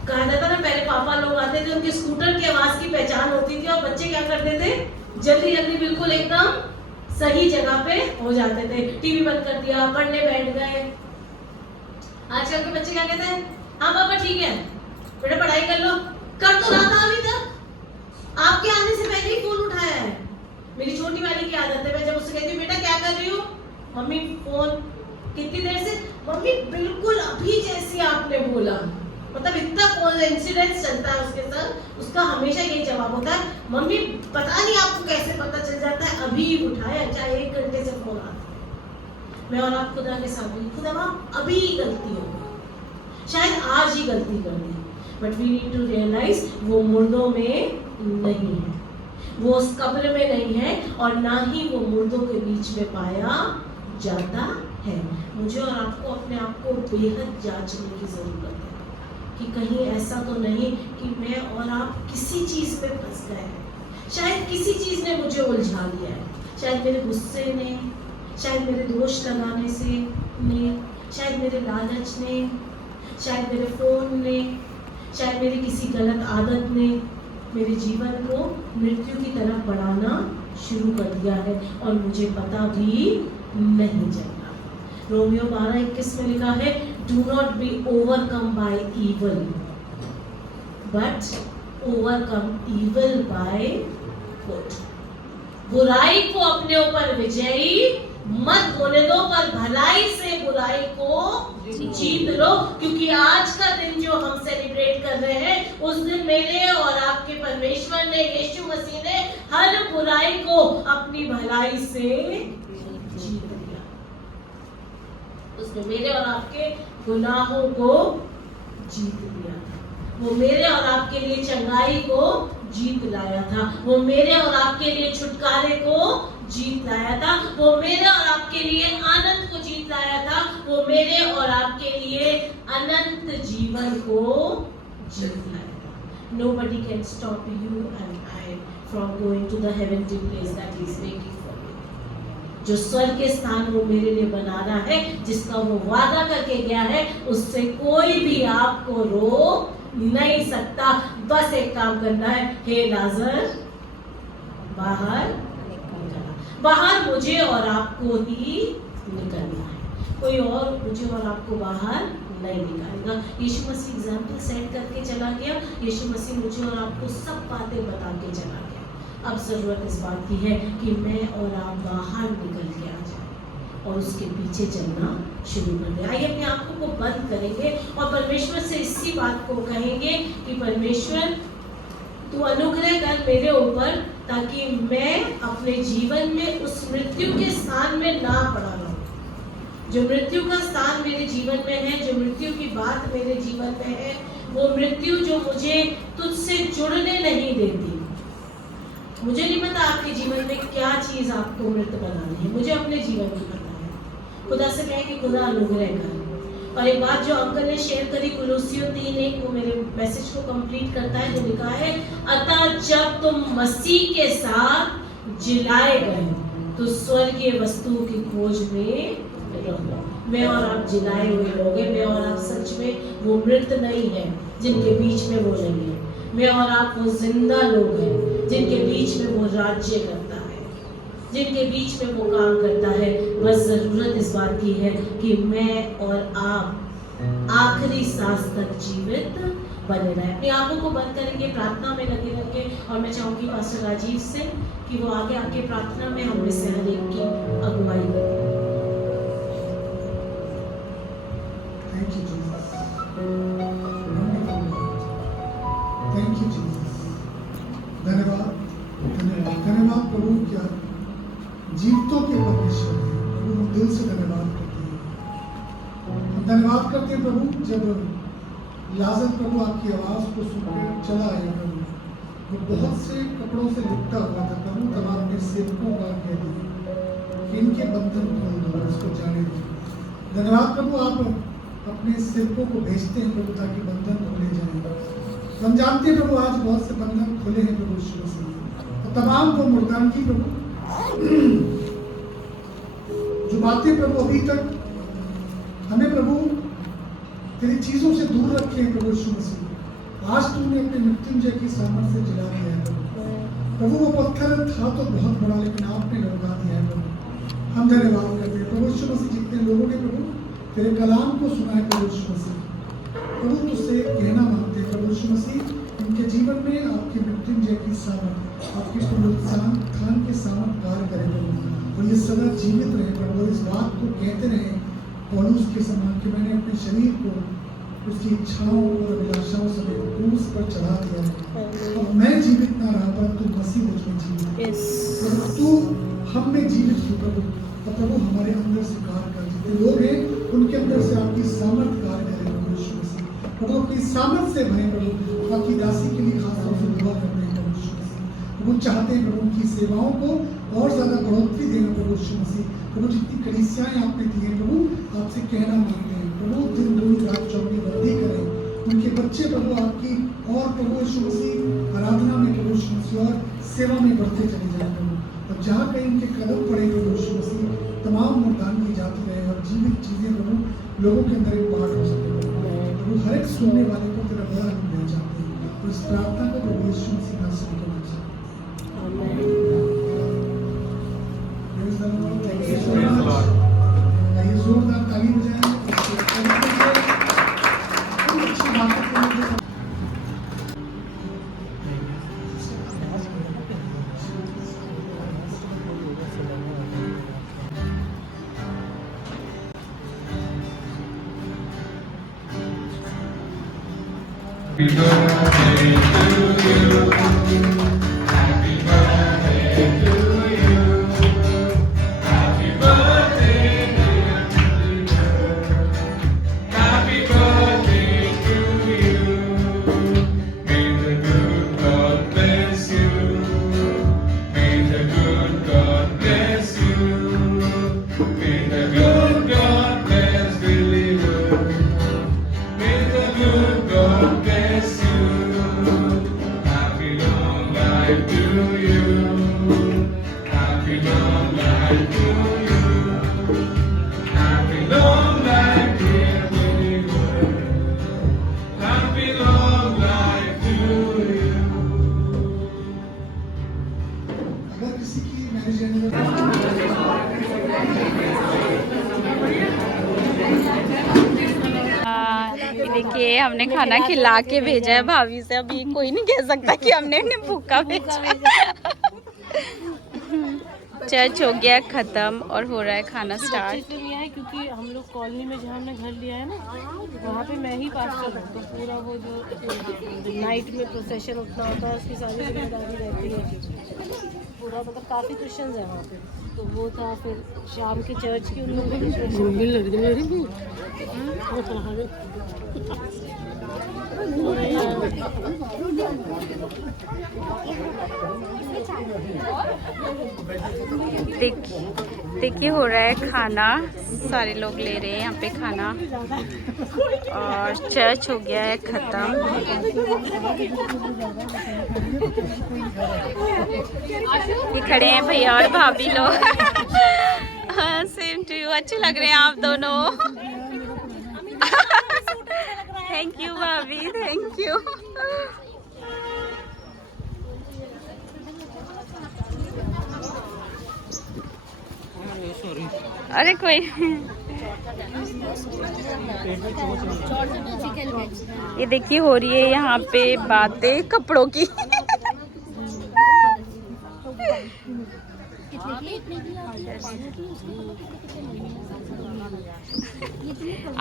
कहा जाता ना पहले पापा लोग आते थे, उनके स्कूटर की आवाज की पहचान होती थी और बच्चे क्या करते थे, जल्दी जल्दी बिल्कुल एकदम सही जगह पे हो जाते थे। टीवी बंद कर दिया, पढ़ने बैठ गए। आजकल के बच्चे क्या कहते हैं, हाँ पापा ठीक है बेटा पढ़ाई कर लो, कर तो रहा था अभी तक, आपके आने से पहले ही फोन उठाया है। मेरी छोटी वाली की आदत है, मैं जब उससे कहती हूँ बेटा क्या कर रही हो, मम्मी फोन, कितनी देर से, मम्मी बिल्कुल अभी जैसे आपने बोला। मतलब इतना कोइंसिडेंस चलता है उसके साथ, उसका हमेशा यही जवाब होता है, मम्मी पता नहीं आपको कैसे पता चल जाता है, अभी उठाया, चाहे 1 घंटे से फोन आता है। मैं और आप खुदा के सामने, खुदा आप अभी गलती हो गई, शायद आज ही गलती कर दी, but we need to realise वो मुर्दों में नहीं है, वो उस कब्र में नहीं है, और ना ही वो मुर्दों के बीच में पाया जाता है। मुझे और आपको अपने आप को बेहद जांचने की जरूरत है कि कहीं ऐसा तो नहीं कि मैं और आप किसी चीज में फंस गए हैं। शायद किसी चीज ने मुझे उलझा लिया है, शायद मेरे गुस्से ने, शायद मेरे दोष लगाने से ने, शायद मेरे लालच ने, शायद मेरे फोन ने, शायद मेरी किसी गलत आदत ने मेरे जीवन को मृत्यु की तरफ बढ़ाना शुरू कर दिया है और मुझे पता भी नहीं चला। रोमियो 12:21 में लिखा है, do not be overcome by evil but overcome evil by good. बुराई को अपने ऊपर विजयी मत होने दो, पर भलाई से बुराई को जीत लो, क्योंकि आज का दिन जो हम सेलिब्रेट कर रहे हैं, उस दिन मेरे और आपके परमेश्वर ने, यीशु मसीह ने हर बुराई को अपनी भलाई से जीत लिया। उसने मेरे और आपके गुनाहों को जीत लिया, वो मेरे और आपके लिए चंगाई को जीत लाया था, वो मेरे और आपके लिए छुटकारे को जीत लाया था, वो मेरे और आपके लिए आनंद को जीत लाया था, वो मेरे और आपके लिए अनंत जीवन को जीत लाया था। Nobody can stop you and I from going to the heavenly place that He is waiting for me. जो स्वर्ग के स्थान वो मेरे लिए बना रहा है, जिसका वो वादा करके गया है, उससे कोई भी आपको रोक नहीं सकता। बस एक काम करना है, हे लाजर बाहर निकलना, बाहर मुझे और आपको ही निकलना है, कोई और मुझे और आपको बाहर नहीं निकालेगा। यीशु मसीह एग्जाम्पल सेट करके चला गया, यीशु मसीह मुझे और आपको सब बातें बता के चला गया। अब जरूरत इस बात की है कि मैं और आप बाहर निकल के आ जाए और उसके पीछे चलना शुरू कर दें। आइए अपने आंखों को बंद करेंगे और परमेश्वर से इसी बात को कहेंगे कि परमेश्वर तू अनुग्रह कर मेरे ऊपर, ताकि मैं अपने जीवन में उस मृत्यु के स्थान में ना पड़ा रहूं। जो मृत्यु का स्थान मेरे जीवन में है, जो मृत्यु की बात मेरे जीवन में है, वो मृत्यु जो मुझे तुझसे जुड़ने नहीं देती। मुझे नहीं पता आपके जीवन में क्या चीज आपको मृत बनानी है, मुझे अपने जीवन की पता है। खुदा से कहें कि खुदा अनुग्रह कर। और एक बात जो अंकल ने शेयर करी, कुलुस्सियों 3:1 को मेरे मैसेज को कंप्लीट करता है, जो लिखा है, अतः जब तुम मसीह के साथ जिलाए गए तो स्वर्गीय वस्तुओं की खोज में रहो। मैं और आप जिलाए हुए लोग हैं, मैं और आप सच में वो मृत नहीं है जिनके बीच में वो नहीं है। मैं और आप वो जिंदा लोग हैं जिनके बीच में वो राज्य करता है, जिनके बीच में वो काम करता है। बस जरूरत इस बात की है कि मैं और आप आखिरी सांस तक जीवित बने रहे। अपनी आंखों को बंद करेंगे, प्रार्थना में लगे रहेंगे, और मैं चाहूंगी पास्टर राजीव से कि वो आगे आके प्रार्थना में हम में से हर एक की अगुवाई करें। Thank you, Jesus. Thank you, Jesus. धन्यवाद, धन्यवाद, धन्यवाद प्रभु। क्या जीवितों के परमेश्वर हैं प्रभु, हम दिल से धन्यवाद करते हैं। हम धन्यवाद करते हैं प्रभु, जब लाजर प्रभु आपकी आवाज़ को सुनकर चला आया प्रभु, वो बहुत से कपड़ों से लिपटा हुआ था प्रभु, तब आपने सेवकों का कह दिया कि इनके बंधन खोल दो, इसको जाने दो। धन्यवाद प्रभु, आप अपने सेवकों को भेजते हैं प्रभु ताकि बंधन खोले जाएं। हम जानते हैं प्रभु आज बहुत से बंधन खुले हैं प्रभु यीशु मसीह, और तमाम वो मुर्दानगी प्रभु जो बातें प्रभु अभी तक हमें प्रभु तेरी चीजों से दूर रखे हैं प्रभु यीशु मसीह। आज तूने अपने मृत्युंजय की सामर्थ से जला दिया है प्रभु। वो पत्थर था तो बहुत बड़ा, लेकिन आपने लौटा दिया है प्रभु। हम धन्यवाद करते हैं प्रभु यीशु मसीह। जितने लोगों ने प्रभु तेरे कलाम को सुना है प्रभु यीशु मसीह, प्रभु तुझसे कहना मांगते हैं प्रभु यीशु मसीह, उनके जीवन में आपकी मृत्युंजय की सामर्थ, आपकी पुनरुत्थान के सामर्थ कार्य करे प्रभु, और ये सदा जीवित रहे प्रभु। इस बात को कहते रहे पौलुस के समान कि मैंने अपने शरीर को उसकी इच्छाओं और अभिलाषाओं समेत क्रूस पर चढ़ा दिया है, और मैं जीवित ना रहा परंतु मसीह मुझ में जीवित। प्रभु तू हम में जीवित हो प्रभु, और प्रभु हमारे अंदर से कार्य कर। जितने लोग हैं उनके अंदर से आपकी सामर्थ कार्य करे प्रभु यीशु मसीह। प्रभु अपनी सामर्थ से भरे प्रभु। आपकी दासी के लिए खास तौर से दुआ करते हैं प्रभु यीशु मसीह। प्रभु चाहते हैं प्रभु उनकी सेवाओं को और ज्यादा बढ़ोतरी देना प्रभु यीशु मसीह। प्रभु जितनी कलीसियाएं आपने दी हैं प्रभु, आपसे कहना मांगते हैं प्रभु दिन दूनी रात चौकी वृद्धि करें। उनके बच्चे प्रभु आपकी और प्रभु यीशु मसीह आराधना में प्रभु यीशु मसीह और सेवा में बढ़ते चले जाए प्रभु। और जहाँ कहीं उनके कदम पड़े प्रभु यीशु मसीह, तमाम मुर्दान की जाती रहे और जीवित चीजें प्रभु लोगों के अंदर एक पाठ हो सके प्रभु। हर एक सुनने वाले को तेरा बड़ा हम देना चाहते हैं, और इस प्रार्थना को प्रभु यीशु मसीह नाम से करना चाहते हैं। आइए जोरदार ताली बजाएं। अच्छी बातें करें। Happy birthday to you. Happy birthday to you. Happy birthday, dear Peter. Happy birthday to you. May the good God bless you. May the good God bless you. May the good God bless believer. May the good God bless you. Happy long life to you. Happy long life to you. Happy long life, dear believer. Happy long life to you. अगर किसी की marriage anniversary देखिए हमने खाना खिला के भेजा है भाभी से। अभी कोई नहीं कह सकता कि हमने इन्हें भूखा भेजा। चर्च हो गया खत्म और हो रहा है खाना स्टार्ट। लिया है क्योंकि हम लोग कॉलोनी में जहाँ हमने घर लिया है ना, वहाँ पे मैं ही पास्टर हूँ, तो पूरा वो जो नाइट में प्रोसेशन उतना होता है उसकी सारी जिम्मेदारी रहती है। पूरा मतलब काफ़ी क्रिश्चियंस है वहाँ पे, तो वो था। फिर शाम के चर्च की उन लोगों देखिए हो रहा है खाना, सारे लोग ले रहे हैं यहाँ पे खाना, और चर्च हो गया है खत्म। ये खड़े हैं भैया और भाभी लोग। सेम टू यू, अच्छे लग रहे हैं आप दोनों। थैंक यू भाभी, थैंक यू। अरे कोई ये देखिए हो रही है यहाँ पे बातें कपड़ों की।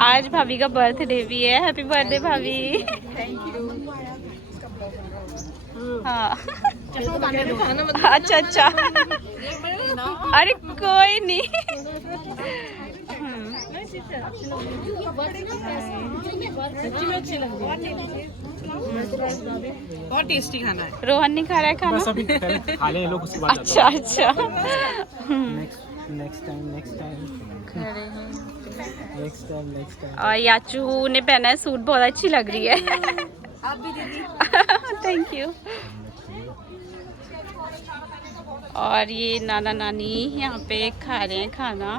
आज भाभी का बर्थडे भी है। हैप्पी बर्थडे भाभी। Thank you. हाँ अच्छा अच्छा, अरे कोई नहीं। बहुत टेस्टी खाना है। रोहन नहीं खा रहा है खाना? बस अभी खा ले लोग, उसके बाद अच्छा अच्छा। Next time. और याचू ने पहना है सूट, बहुत अच्छी लग रही है। आप भी दीदी। Thank you. और ये नाना नानी यहाँ पे खा रहे हैं खाना।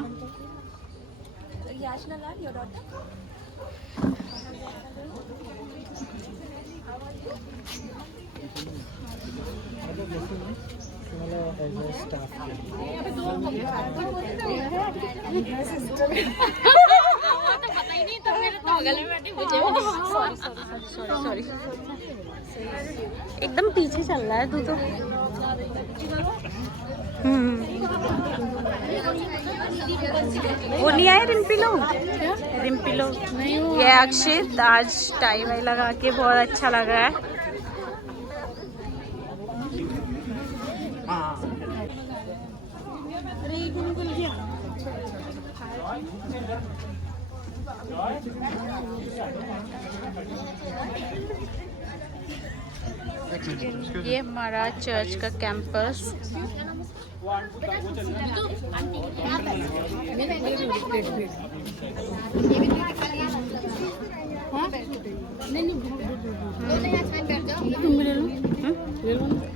सॉरी एकदम पीछे चल रहा है तू तो। वो नहीं आए रिम्पी लोग ये अक्षित आज टाई वाई लगा के बहुत अच्छा लग रहा है। ये हमारा चर्च का कैंपस।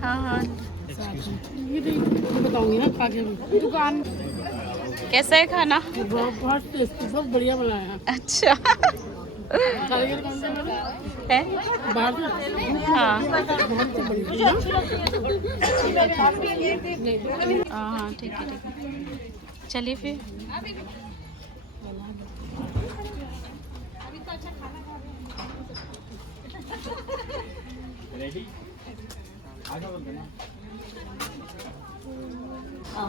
हाँ बताऊंगी ना खा के दुकान कैसा है खाना? बहुत टेस्टी, बहुत बढ़िया बनाया है। अच्छा है बाहर से हाँ बहुत बढ़िया। हाँ ठीक है चलिए फिर।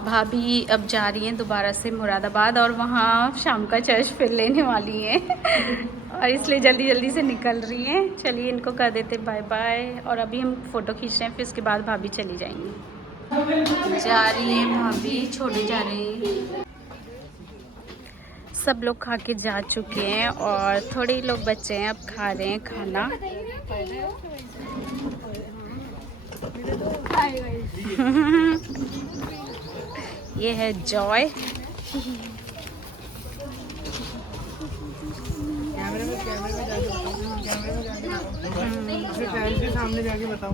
भाभी अब जा रही हैं दोबारा से मुरादाबाद और वहाँ शाम का चर्च फिर लेने वाली हैं और इसलिए जल्दी जल्दी से निकल रही हैं। चलिए इनको कर देते बाय बाय और अभी हम फ़ोटो खींच रहे हैं, फिर उसके बाद भाभी चली जाएंगी। जा रही हैं भाभी, छोड़े जा रही हैं। सब लोग खा के जा चुके हैं और थोड़े ही लोग बचे हैं, अब खा रहे हैं खाना। ये है जॉय। सामने जाके बताओ।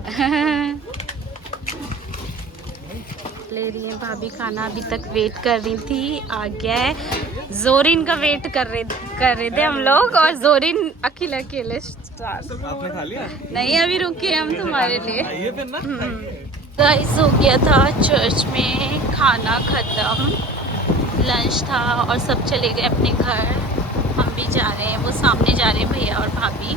ले रही है भाभी खाना, अभी तक वेट कर रही थी। आ गया है, जोरिन का वेट कर रहे थे हम लोग और जोरिन अकेले आपने खा लिया? नहीं अभी रुके हम तुम्हारे लिए। आइए फिर ना। गाइस हो गया था चर्च में खाना ख़त्म, लंच था और सब चले गए अपने घर। हम भी जा रहे हैं, वो सामने जा रहे हैं भैया और भाभी।